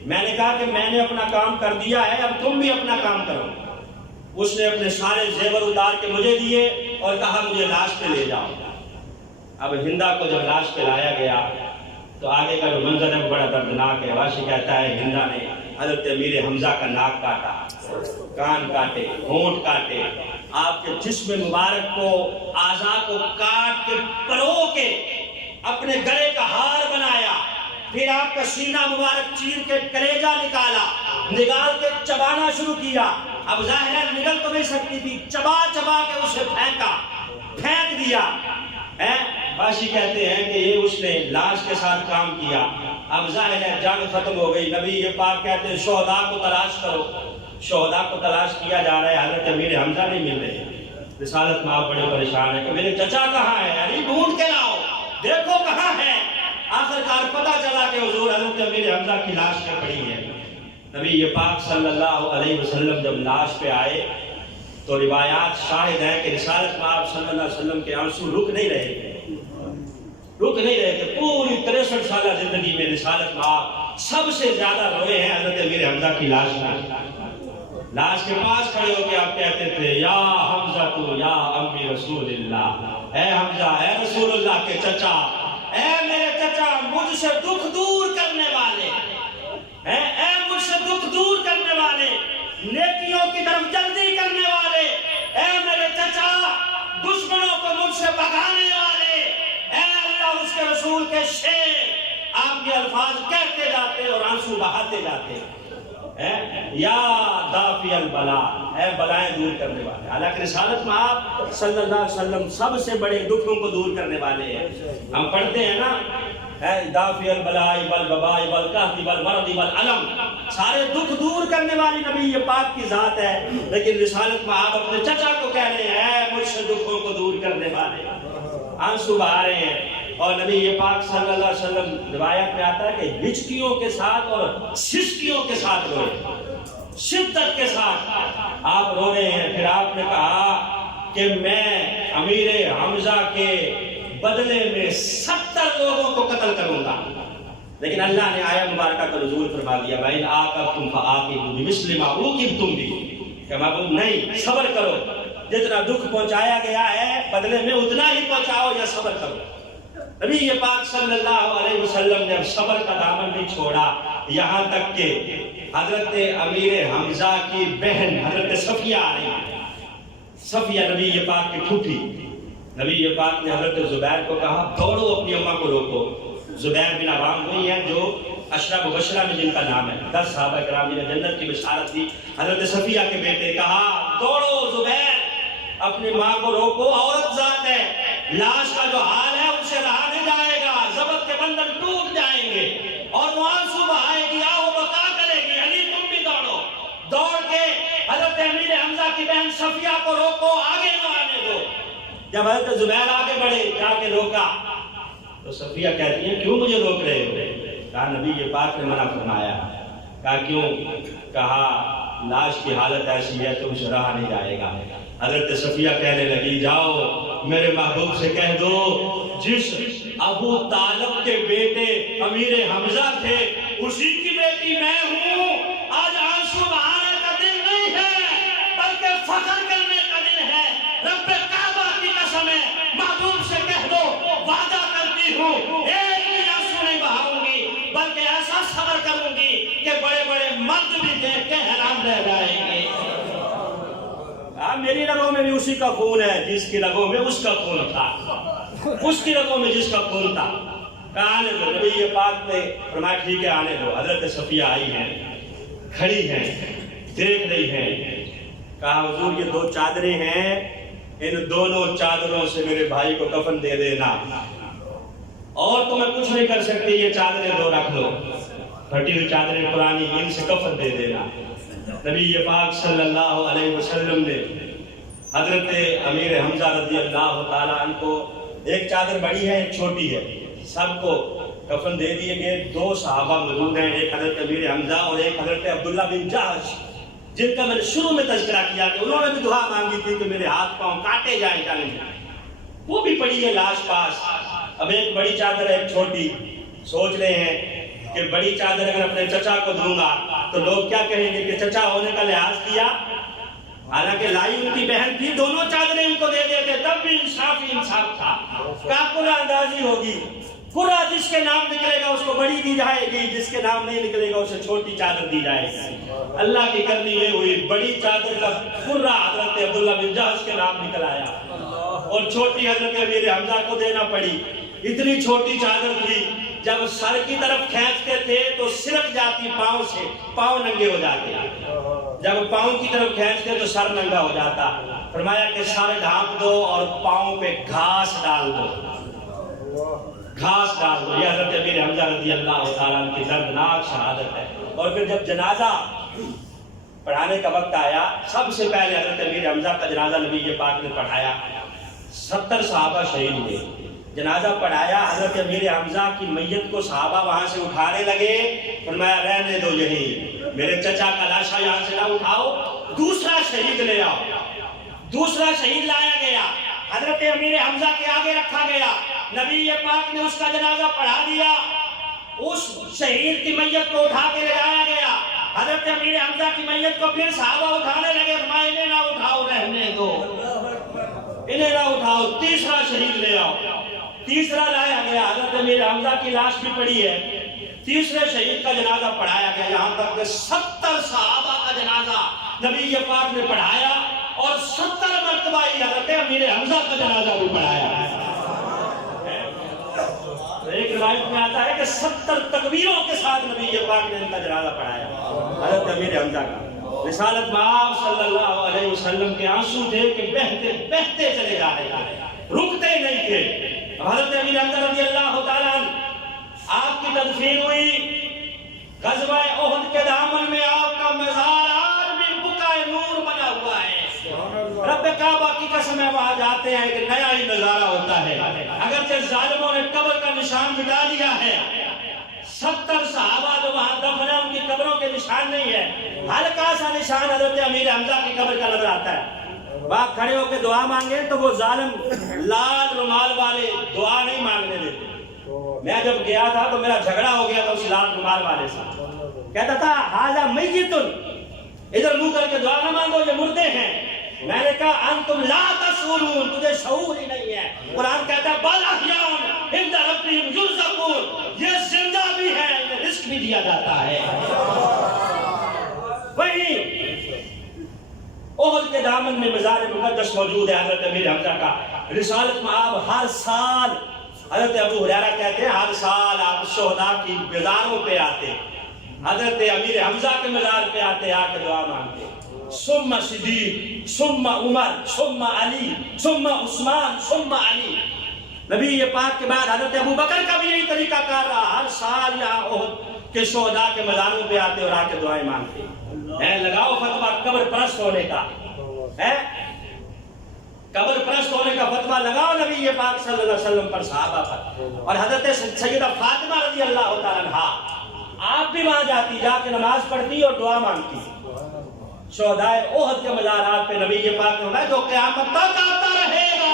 میں نے کہا کہ میں نے اپنا کام کر دیا ہے, اب تم بھی اپنا کام کرو. اس نے اپنے سارے زیور اتار کے مجھے دیے اور کہا مجھے لاش پہ لے جاؤ. اب ہندا کو جب لاش پہ لایا گیا تو آگے کا جو منظر ہے بڑا دردناک ہے. واشی کہتا ہے ہندا نے حضرت امیر حمزہ کا ناک کاٹا, کان کاٹے, ہونٹ کاٹے, آپ کے جسم مبارک کو اعضاء کو کاٹ کے پرو کے اپنے گلے کا ہار بنایا. پھر آپ کا سینہ مبارک چیر کے کلیجہ نکال کے چبانا شروع کیا. اب ظاہر ہے نگل تو نہیں سکتی تھی, چبا کے اسے پھینک دیا. باشی کہتے ہیں کہ یہ اس نے لاش کے ساتھ کام کیا. اب ظاہر ہے جنگ ختم ہو گئی. نبی یہ پاک کہتے ہیں شہداء کو تلاش کرو. شہداء کو تلاش کیا جا رہا ہے. حضرت امیر حمزہ نہیں مل رہے. رسالت میں آپ بڑے پریشان ہیں کہ میرے چچا کہاں ہے, یعنی ڈھونڈ کے لاؤ, دیکھو کہاں ہے. آخرکار پتہ چلا کہ حضور حضرت امیر حمزہ کی لاش پہ پڑی ہے. نبی یہ پاک صلی اللہ علیہ وسلم جب لاش پہ آئے تو روایات شاہد ہیں کہ رسالت میں آپ صلی اللہ علیہ وسلم کے آنسو رک نہیں رہے تھے. پوری 63 سالہ زندگی میں رسالت میں آپ سب سے زیادہ روئے ہیں حضرت امیر حمزہ کی لاش میں. لاش کے پاس کھڑے ہو کے آپ کہتے تھے یا حمزہ تو یا امی رسول اللہ, اے حمزہ اے رسول اللہ کے چچا, اے میرے چچا مجھ سے دکھ دور کرنے والے, اے مجھ سے دکھ دور کرنے والے, نیکیوں کی طرف جلدی کرنے والے, اے میرے چچا دشمنوں کو مجھ سے بھگانے والے, اے اللہ اس کے رسول کے شیر. آپ یہ الفاظ کہتے جاتے اور آنسو بہاتے جاتے. یا دافع البلا, اے بلائیں دور کرنے والے. حالانکہ رسالت میں آپ صلی اللہ علیہ وسلم سب سے بڑے دکھوں کو دور کرنے والے ہیں. ہم پڑھتے ہیں نا دافع البلاء والوباء والقحط والمرض والالم, سارے دکھ دور کرنے والی نبی یہ پاک کی ذات ہے. لیکن رسالت میں آپ اپنے چچا کو کہہ رہے ہیں مجھ سے دکھوں کو دور کرنے والے, آنسو بہا رہے ہیں. اور نبی یہ پاک صلی اللہ علیہ وسلم روایت میں آتا ہے کہ ہچکیوں کے ساتھ اور سسکیوں کے ساتھ روئے, شدت کے ساتھ آپ رو رہے ہیں. پھر آپ نے کہا کہ میں امیر حمزہ کے بدلے میں 70 لوگوں کو قتل کروں گا. لیکن اللہ نے آیا مبارکہ کا نزول فرما دیا بھائی آقبتم فعاقبوا بمثل ما عوقبتم به, کہ محبوب نہیں صبر کرو, جتنا دکھ پہنچایا گیا ہے بدلے میں اتنا ہی پہنچاؤ یا صبر کرو. نبی یہ پاک صلی اللہ علیہ وسلم نے صبر کا دامن نہیں چھوڑا, یہاں تک کہ حضرت امیر حمزہ کی بہن حضرت صفیہ آ رہی ہے. صفیہ نبی یہ پاک کی پھوپھی. نبی یہ پاک نے حضرت زبیر کو کہا دوڑو اپنی اماں کو روکو. زبیر بن عوام وہی ہیں جو اشرا مبشرہ میں جن کا نام ہے, 10 صحابہ کرام جنہیں جنت کی بشارت دی. حضرت صفیہ کے بیٹے کہا دوڑو زبیر اپنی ماں کو روکو, عورت ذات ہے, لاش کا جو حال ہے ان سے رہا نہیں جائے گا, ضبط کے بندھن ٹوٹ جائیں گے اور وہ آنسو بہائے گی, آؤ بکا کرے گی. علی تم بھی دوڑو. دوڑ کے حضرت امیر حمزہ کی بہن صفیہ کو روکو, آگے نہ آنے دو. جب حضرت زبیر آگے بڑھے جا کے روکا تو صفیہ کہتی ہیں کیوں مجھے روک رہے ہو؟ کہا نبی یہ پاک نے منع فرمایا. کہا کیوں؟ کہا لاش کی حالت ایسی ہے تم سے رہا نہیں جائے گا. حضرت صفیہ کہنے لگی جاؤ میرے محبوب سے کہہ دو جس ابو طالب کے بیٹے امیر حمزہ تھے اسی کی بیٹی میں ہوں, آج آنسو بہانے کا دل بھی دیکھ کے حیران رہ جائیں گے۔ میری رگوں میں بھی اسی کا خون ہے جس کی رگوں میں اس کا خون تھا، اس کی رگوں میں جس کا خون تھا۔ کہا آنے دو، نبی پاک نے فرمایا ٹھیک ہے آنے دو۔ حضرت صفیہ آئی ہیں، کھڑی ہیں، دیکھ رہی ہیں۔ کہا حضور یہ 2 چادریں ہیں، ان دونوں چادروں سے میرے بھائی کو کفن دے دینا، اور تو میں کچھ نہیں کر سکتی، یہ چادریں 2 رکھ لو، پھٹی ہوئی چادریں پرانی، ان سے کفن دے دینا۔ نبی پاک صلی اللہ علیہ وسلم نے حضرت امیر حمزہ رضی اللہ تعالیٰ عنہ کو، ایک چادر بڑی ہے ایک چھوٹی ہے، سب کو کفن دے دیے گئے۔ 2 صحابہ موجود ہیں، ایک حضرت امیر حمزہ اور ایک حضرت عبداللہ بن جحش، جن کا میں نے شروع میں تذکرہ کیا کہ انہوں نے بھی دعا مانگی تھی کہ میرے ہاتھ پاؤں کاٹے جائیں جانے میں، وہ بھی پڑی ہے لاش پاس۔ اب ایک بڑی چادر ہے ایک چھوٹی، سوچ رہے ہیں کہ بڑی چادر اگر اپنے چچا کو دوں گا تو لوگ کیا کہیں گے کہ چچا ہونے کا لحاظ کیا، حالانکہ لائی ان کی بہن تھی، دونوں چادریں ان کو دے دیتے تب بھی انصاف تھا۔ کیا قرآن اندازی ہوگی، قرآن جس کے نام نکلے گا اس کو بڑی دی جائے گی، جس کے نام نہیں نکلے گا اسے چھوٹی چادر دی جائے گی۔ اللہ کی کرنی یہ ہوئی، بڑی چادر کا قرہ حضرت عبداللہ بن جحش کے نام نکل آیا، اور چھوٹی حضرت امیر حمزہ کو دینا پڑی۔ اتنی چھوٹی چادر تھی، جب سر کی طرف کھینچتے تھے تو سرک جاتی پاؤں سے، پاؤں ننگے ہو جاتے، جب پاؤں کی طرف کھینچتے تو سر ننگا ہو جاتا۔ فرمایا کہ سر ڈھانپ دو اور پاؤں پہ گھاس ڈال دو، گھاس ڈال دو۔ یہ حضرت امیر حمزہ رضی اللہ تعالیٰ عنہ کی دردناک شہادت ہے۔ اور پھر جب جنازہ پڑھانے کا وقت آیا، سب سے پہلے حضرت امیر حمزہ کا جنازہ نبی پاک نے پڑھایا، 70 صحابہ شہید ہوئے۔ جنازہ پڑھایا، حضرت امیر حمزہ کی میت کو صحابہ وہاں سے اٹھانے لگے، فرمایا رہنے دو یہیں، میرے چچا کا لاشا یہاں سے نہ اٹھاؤ، دوسرا شہید لے آؤ۔ دوسرا شہید لایا گیا، حضرت امیر حمزہ کے آگے رکھا گیا، نبی پاک نے اس کا جنازہ پڑھا دیا، اس شہید کی میت کو اٹھا کے لے آیا گیا۔ حضرت امیر حمزہ کی میت کو پھر صحابہ اٹھانے لگے، فرمایا انہیں نہ اٹھاؤ، رہنے دو، انہیں نہ اٹھاؤ، تیسرا شہید لے آؤ۔ تیسرا لایا گیا، حضرت امیر حمزہ کی لاش بھی پڑی ہے، تیسرے شہید کا جنازہ پڑھایا گیا، یہاں تک کہ 70 صحابہ کا جنازہ نبی پاک نے پڑھایا، اور 70 مرتبہ حضرت امیر حمزہ کا جنازہ بھی پڑھایا۔ ایک روایت میں آتا ہے کہ 70 تکبیروں کے ساتھ نبی پاک نے ان کا جنازہ پڑھایا، حضرت امیر حمزہ کا۔ رسالت مآب صلی اللہ علیہ وسلم کے آنسو تھے کہ بہتے بہتے چلے جا رہے تھے، رکتے نہیں تھے۔ حضرت امیر حمزہ رضی اللہ تعالیٰ عنہ، آپ کی تدفین ہوئی، غزوہ احد کے دامن میں آپ کا مزار آج بھی بقعۂ نور بنا ہوا ہے۔ رب کعبہ کی قسم ہے، وہاں جاتے ہیں کہ نیا ہی نظارہ ہوتا ہے، اگرچہ ظالموں نے قبر کا نشان مٹا دیا ہے۔ 70 صحابہ جو وہاں دفن ہیں ان کی قبروں کے نشان نہیں ہے، ہلکا سا نشان حضرت امیر حمزہ کی قبر کا نظر آتا ہے۔ وہاں کھڑے ہو کے دعا مانگے تو وہ ظالم لال رومال والے دعا نہیں مانگنے دیتے۔ میں جب گیا تھا تو میرا جھگڑا ہو گیا تھا اس لال رومال والے سے، کہتا تھا ہاذا میتن، ادھر منہ کر کے دعا نہ مانگو، یہ مردے ہیں۔ میں نے کہا انتم لا تشعرون، تجھے شعور ہی نہیں ہے۔ قرآن کہتا ہے بل احیاء عند ربہم یرزقون، یہ زندہ بھی ہے، انہیں رزق بھی دیا جاتا ہے۔ وہی احد کے دامن میں مزار مقدس موجود ہے حضرت امیر حمزہ کا۔ رسالت مآب ہر سال، حضرت ابو ہریرہ کہتے ہیں ہر سال آپ شہداء کی مزاروں پہ آتے، حضرت امیر حمزہ کے مزار پہ آتے، آ کے دعا مانگتے، ثم صدیق ثم عمر ثم علی ثم عثمان ثم علی۔ نبی پاک کے بعد حضرت ابو بکر کا بھی یہی طریقہ کار رہا، ہر سال یہاں احد کے شہداء کے مزاروں پہ آتے اور آ کے دعائیں مانگتے۔ لگاؤ فتویٰ قبر پرست ہونے کا، قبر پرست ہونے کا فتویٰ لگاؤ نبی پاک صلی اللہ علیہ وسلم پر، صحابہ پر، اور حضرت سیدہ فاطمہ رضی اللہ تعالیٰ عنہا آپ بھی وہاں جاتی، جا کے نماز پڑھتی اور دعا مانگتی۔ شہدائے احد کے مزارات پہ نبی پاک نے فرمایا جو قیامت تک آتا رہے گا،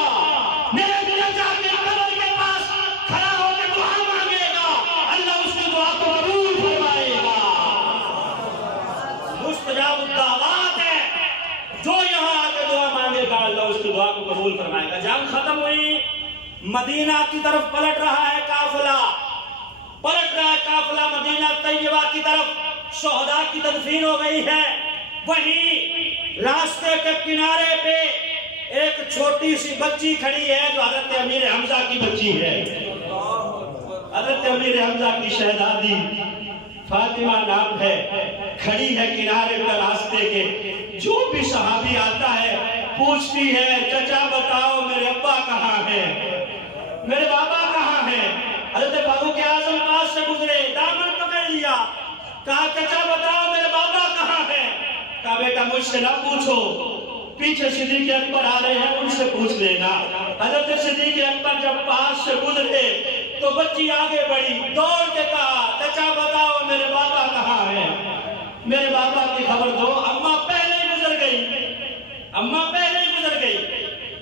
میرے چچا کے قبر کے پاس کھڑا ہو کے دعا مانگے گا، اللہ اس کی دعا کو قبول فرمائے گا۔ مستجاب الدعوات ہے، جو یہاں آ کے دعا مانگے گا اللہ اس کی دعا کو قبول فرمائے گا۔ جنگ ختم ہوئی، مدینہ کی طرف پلٹ رہا ہے قافلہ، پلٹ رہا ہے قافلہ مدینہ طیبہ کی طرف۔ شہداء کی تدفین ہو گئی ہے، وہیں راستے کے کنارے پہ ایک چھوٹی سی بچی کھڑی ہے جو حضرت امیر حمزہ کی بچی ہے، حضرت امیر حمزہ کی شہزادی فاطمہ نام ہے، کھڑی ہے کنارے پر راستے کے۔ جو بھی صحابی آتا ہے پوچھتی ہے چچا بتاؤ میرے ابا کہاں ہیں، میرے بابا کہاں ہیں؟ حضرت فاروق اعظم پاس سے گزرے، دامن پکڑ لیا، کہا چچا بتاؤ میرے بابا کہاں ہیں؟ کہا بیٹا مجھ سے نہ پوچھو، پیچھے صدیق اکبر آ رہے ہیں ان سے پوچھ لینا۔ حضرت صدیق اکبر جب پاس سے گزرے تو بچی آگے بڑھی، دوڑ کے کہا چچا بتاؤ میرے بابا کہاں ہیں، میرے بابا کی خبر دو۔ اماں پہلے ہی گزر گئی، اماں پہلے ہی گزر گئی،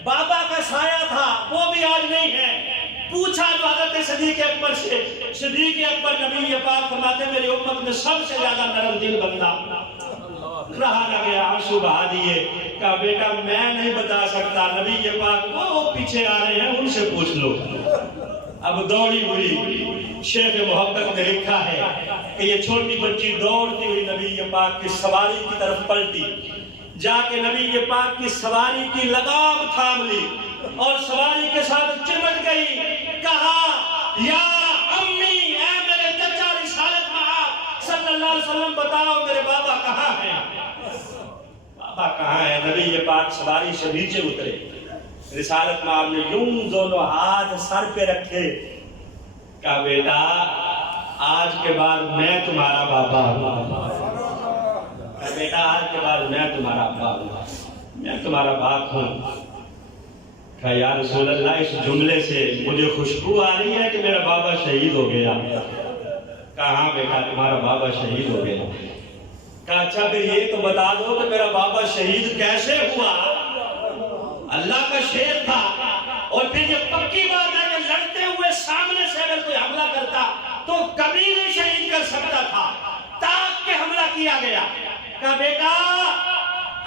بابا کا سایہ تھا وہ بھی آج نہیں ہے۔ پوچھا جو حضرت صدیق اکبر سے، صدیق اکبر نبی پاک فرماتے میری امت میں سب سے زیادہ نرم دل بندہ، رہا نہ گیا، آنسو بہا دیے، کہا بیٹا میں نہیں بتا سکتا، نبی پاک وہ پیچھے آ رہے ہیں ان سے پوچھ لو۔ اب دوڑی ہوئی، شیخ محبت نے لکھا ہے کہ یہ چھوٹی بچی دوڑتی ہوئی نبی پاک کی سواری کی طرف پلٹی، جا کے نبی پاک کی سواری کی لگام تھام لی اور سواری کے ساتھ چمٹ گئی، کہا یا امی، اے میرے چچا رسالت مآب صلی اللہ علیہ وسلم بتاؤ میرے بابا کہاں ہیں، بابا کہاں ہے؟ نبی پاک سواری سے نیچے اترے، رسالت مآب نے یوں دونوں ہاتھ سر پہ رکھے، کہا بیٹا آج کے بعد میں تمہارا بابا ہوں، کہا بیٹا آج کے بعد میں تمہارا ابا ہوں، میں تمہارا باپ ہوں۔ کہا یا رسول اللہ اس جملے سے مجھے خوشبو آ رہی ہے کہ میرا بابا شہید ہو گیا۔ کہا ہاں بیٹا تمہارا بابا شہید ہو گیا۔ کہا اچھا پھر یہ تو بتا دو کہ میرا بابا شہید کیسے ہوا؟ اللہ کا شیر تھا، اور پھر یہ پکی بات ہے کہ لڑتے ہوئے سامنے سے اگر کوئی حملہ کرتا تو کبھی نہیں شہید کر سکتا تھا، تاک کے حملہ کیا گیا۔ کہا بیٹا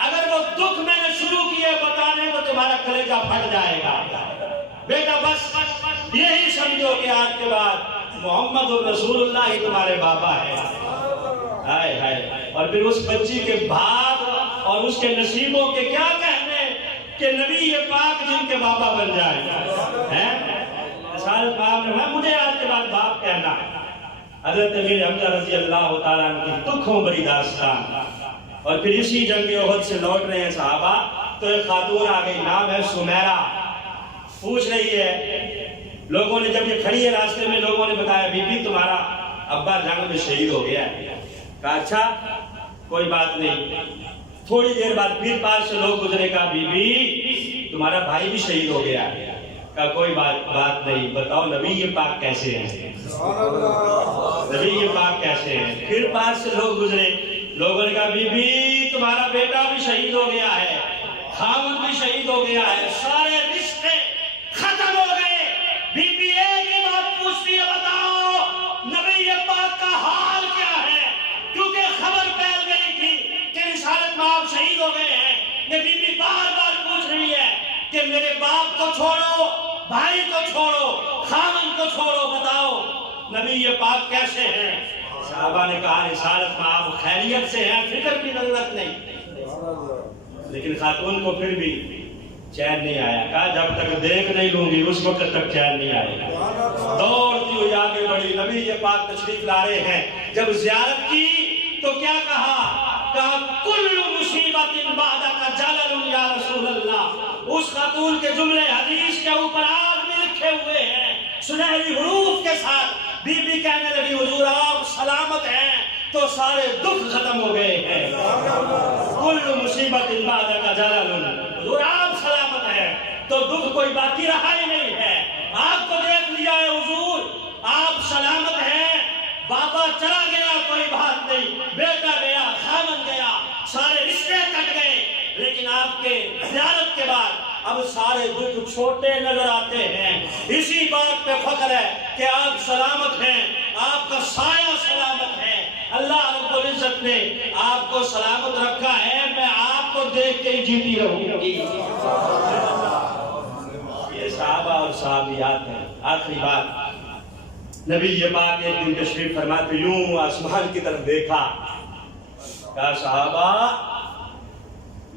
اگر وہ دکھ میں نے شروع کیے بتانے تو تمہارا کلیجہ پھٹ جائے گا، بیٹا بس یہی سمجھو کہ آج کے بعد محمد رسول اللہ ہی تمہارے بابا ہے۔ ہائے ہائے، اور پھر اس بچی کے بھاگ اور اس کے نصیبوں کے کیا کہنے کہ نبی پاک جن کے بابا بن جائے ہیں۔ رسالت مآب نے مجھے آج کے بعد باپ کہنا۔ حضرت امیر حمزہ رضی اللہ تعالیٰ عنہ کی دکھوں بڑی داستان، اور پھر اسی جنگ احد سے لوٹ رہے ہیں صحابہ تو ایک خاتون آ گئی، نام ہے سمیرہ، پوچھ رہی ہے، لوگوں نے جب یہ کھڑی ہے راستے میں لوگوں نے بتایا بی بی تمہارا ابا جنگ میں شہید ہو گیا ہے۔ کہا اچھا کوئی بات نہیں۔ تھوڑی دیر بعد پھر پاس سے لوگ گزرے، کہا بی بی تمہارا بھائی بھی شہید ہو گیا۔ کہا کوئی بات نہیں، بتاؤ نبی پاک کیسے ہیں، نبی پاک کیسے ہیں؟ پھر پاس سے لوگ گزرے، لوگوں نے کہا بی بی تمہارا بیٹا بھی شہید ہو گیا ہے، خاوند بھی شہید ہو گیا ہے، سارے رشتے ختم ہو گئے۔ بی بی ایک ہی بات پوچھتی ہے، بتاؤ نبی پاک کا حال کیا ہے؟ کیونکہ خبر پھیل گئی تھی کہ رسالت مآب شہید ہو گئے ہیں۔ یہ بی بی بار بار پوچھ رہی ہے کہ میرے باپ کو چھوڑو، بھائی کو چھوڑو، خاوند کو چھوڑو، بتاؤ نبی پاک کیسے ہیں؟ صحابہ نے کہا رسالت مآب خیریت سے ہیں، فکر کی ضرورت نہیں۔ لیکن خاتون کو پھر بھی چین نہیں آیا، کہا جب تک دیکھ نہیں لوں گی اس وقت تک چین نہیں آئے گا۔ دوڑتی ہوئی آگے بڑھی، نبی پاک تشریف لا رہے ہیں، جب زیارت کی تو کیا کہا؟ کہا کل مصیبت بعدک جلل یا رسول اللہ۔ اس خاتون کے جملے حدیث کے اوپر آج بھی لکھے ہوئے ہیں سنہری حروف کے ساتھ۔ بی بی کہنے لگی حضور آپ سلامت ہیں تو سارے دکھ ختم ہو گئے ہیں۔ کل مصیبت بعدک جلل، حضور آپ سلامت ہیں تو دکھ کوئی باقی رہا ہی نہیں ہے، آپ کو دیکھ لیا ہے حضور، آپ سلامت ہیں، بابا چلا گیا کوئی بات نہیں، بیٹا گیا، خاوند گیا، سارے رشتے کٹ گئے، لیکن آپ کے زیارت کے بعد اب سارے دکھ چھوٹے نظر آتے ہیں۔ اسی بات پہ فخر ہے کہ آپ سلامت ہیں، آپ کا سایہ سلامت ہے، اللہ رب العزت نے آپ کو سلامت رکھا ہے، میں آپ کو دیکھ کے جیتی رہوں گی۔ یہ صحابہ اور صحابیات ہیں۔ آخری بات، نبی پاک ایک دن تشریف فرماتے یوں آسمان کی طرف دیکھا کہا صحابہ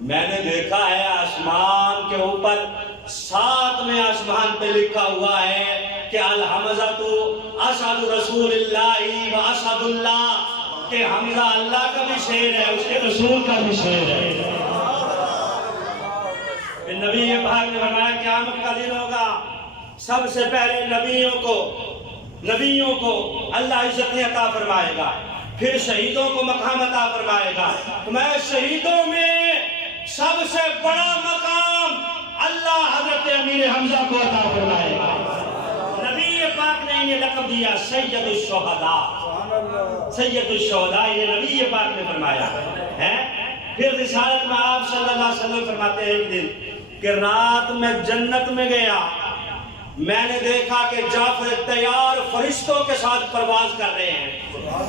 میں نے دیکھا ہے آسمان کے اوپر 7ویں آسمان پہ لکھا ہوا ہے کہ الحمزۃ اسد رسول اللہ و اسد اللہ، کہ حمزہ اللہ کا بھی شعر ہے، اس کے رسول کا بھی شعر ہے۔ نبی پاک نے فرمایا قیامت کا دن ہوگا، سب سے پہلے نبیوں کو اللہ عزت عطا فرمائے گا، پھر شہیدوں کو مقام عطا فرمائے گا۔ میں شہیدوں میں سب سے بڑا مقام اللہ حضرت امیر حمزہ کو عطا فرمائے گا۔ نبی پاک نے انہیں لقب دیا سید الشہداء، سید الشہداء، یہ نبی پاک نے فرمایا ہے۔ پھر رسالت میں آپ صلی اللہ علیہ وسلم فرماتے ہیں ایک دن کہ رات میں جنت میں گیا، میں نے دیکھا کہ جعفر تیار فرشتوں کے ساتھ پرواز کر رہے ہیں،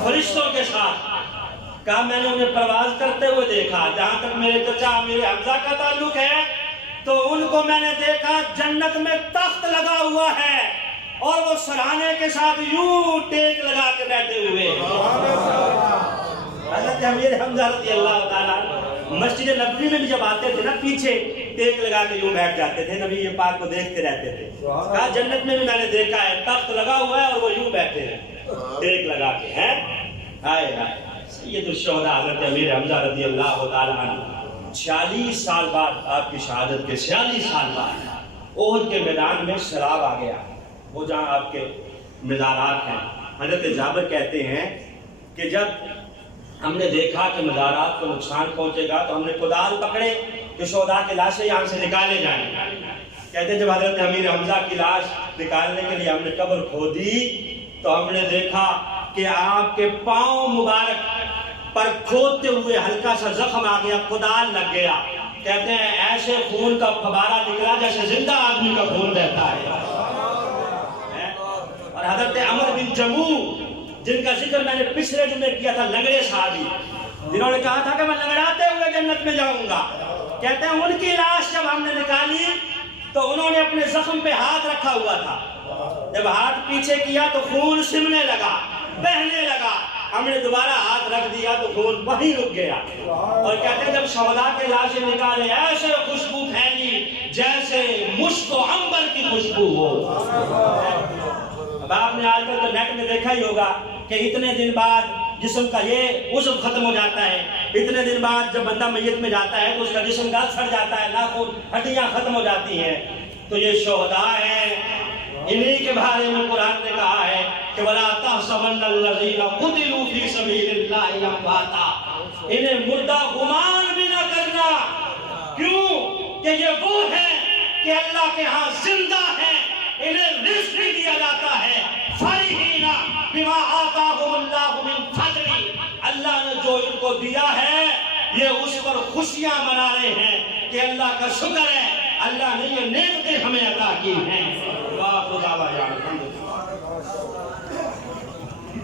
فرشتوں کے ساتھ۔ کہا میں نے انہیں پرواز کرتے ہوئے دیکھا، جہاں تک میرے چچا امیر حمزہ کا تعلق ہے تو ان کو میں نے دیکھا جنت میں تخت لگا ہوا ہے اور وہ سرہانے کے ساتھ یوں ٹیک لگا کے بیٹھے ہوئے۔ حضرت امیر حمزہ رضی اللہ تعالیٰ مسجد نبوی میں بھی جب آتے تھے نا، پیچھے ٹیک لگا کے یوں بیٹھ جاتے تھے، نبی پاک کو دیکھتے رہتے تھے۔ کہا جنت میں بھی میں نے دیکھا ہے تخت لگا ہوا ہے اور وہ یوں بیٹھے ہیں ٹیک لگا کے ہیں۔ ہائے ہائے سید الشہداء حضرت امیر حمزہ رضی اللہ تعالیٰ عنہ 46 سال بعد، آپ کی شہادت کے 46 سال بعد احد کے میدان میں سیلاب آ گیا، وہ جہاں آپ کے مزارات ہیں۔ حضرت جابر کہتے ہیں کہ جب ہم نے دیکھا کہ مزارات کو نقصان پہنچے گا تو ہم نے کدال پکڑے کہ شہداء کی لاشیں یہاں سے نکالے جائیں۔ کہتے ہیں جب حضرت امیر حمزہ کی لاش نکالنے کے لیے ہم نے قبر کھودی تو ہم نے دیکھا کہ آپ کے پاؤں مبارک پر کھودتے ہوئے ہلکا سا زخم آ گیا، کدال لگ گیا۔ کہتے ہیں ایسے خون کا فوارہ نکلا جیسے زندہ آدمی کا خون رہتا ہے۔ اور حضرت عمر بن جموع جن کا ذکر میں نے پچھلے جمعے کیا تھا، لنگڑے صحابی جنہوں نے کہا تھا کہ میں لنگڑاتے ہوئے جنت میں جاؤں گا، کہتے ہیں ان کی لاش جب ہم نے نکالی تو انہوں نے اپنے زخم پہ ہاتھ رکھا ہوا تھا، جب ہاتھ پیچھے کیا تو خون سمنے لگا، بہنے لگا، ہم نے دوبارہ ہاتھ رکھ دیا تو خون وہیں رک گیا۔ اور کہتے ہیں جب شہداء کے لاشیں نکالے ایسے خوشبو پھیلی جیسے مشک و عنبر کی خوشبو ہو۔ اب آپ نے آج کل تو نیٹ میں دیکھا ہی ہوگا کہ اتنے دن بعد جسم کا یہ عضو ختم ہو جاتا ہے، اتنے دن بعد جب بندہ میت میں جاتا ہے تو اس کا جسم گل سڑ جاتا ہے، ناخن ہڈیاں ختم ہو جاتی ہیں۔ تو یہ شہداء ہیں، انہی کے بارے میں قرآن نے کہا ہے کہ وَلَا تَحْسَبَنَّ الَّذِينَ قُتِلُوا فِي سَبِيلِ اللَّهِ أَمْوَاتًا، انہیں مردہ گمان بھی نہ کرنا، کیوں کہ یہ وہ ہیں کہ اللہ کے ہاں زندہ ہیں، انہیں رزق بھی دیا جاتا ہے۔ فَرِحِينَ بِمَا آتَاهُمُ اللَّهُ مِنْ فَضْلِهِ، اللہ نے جو ان کو دیا ہے یہ اس پر خوشیاں منا رہے ہیں کہ اللہ کا شکر ہے، اللہ نے یہ نعمتیں ہمیں عطا کی ہیں۔ واہ خدا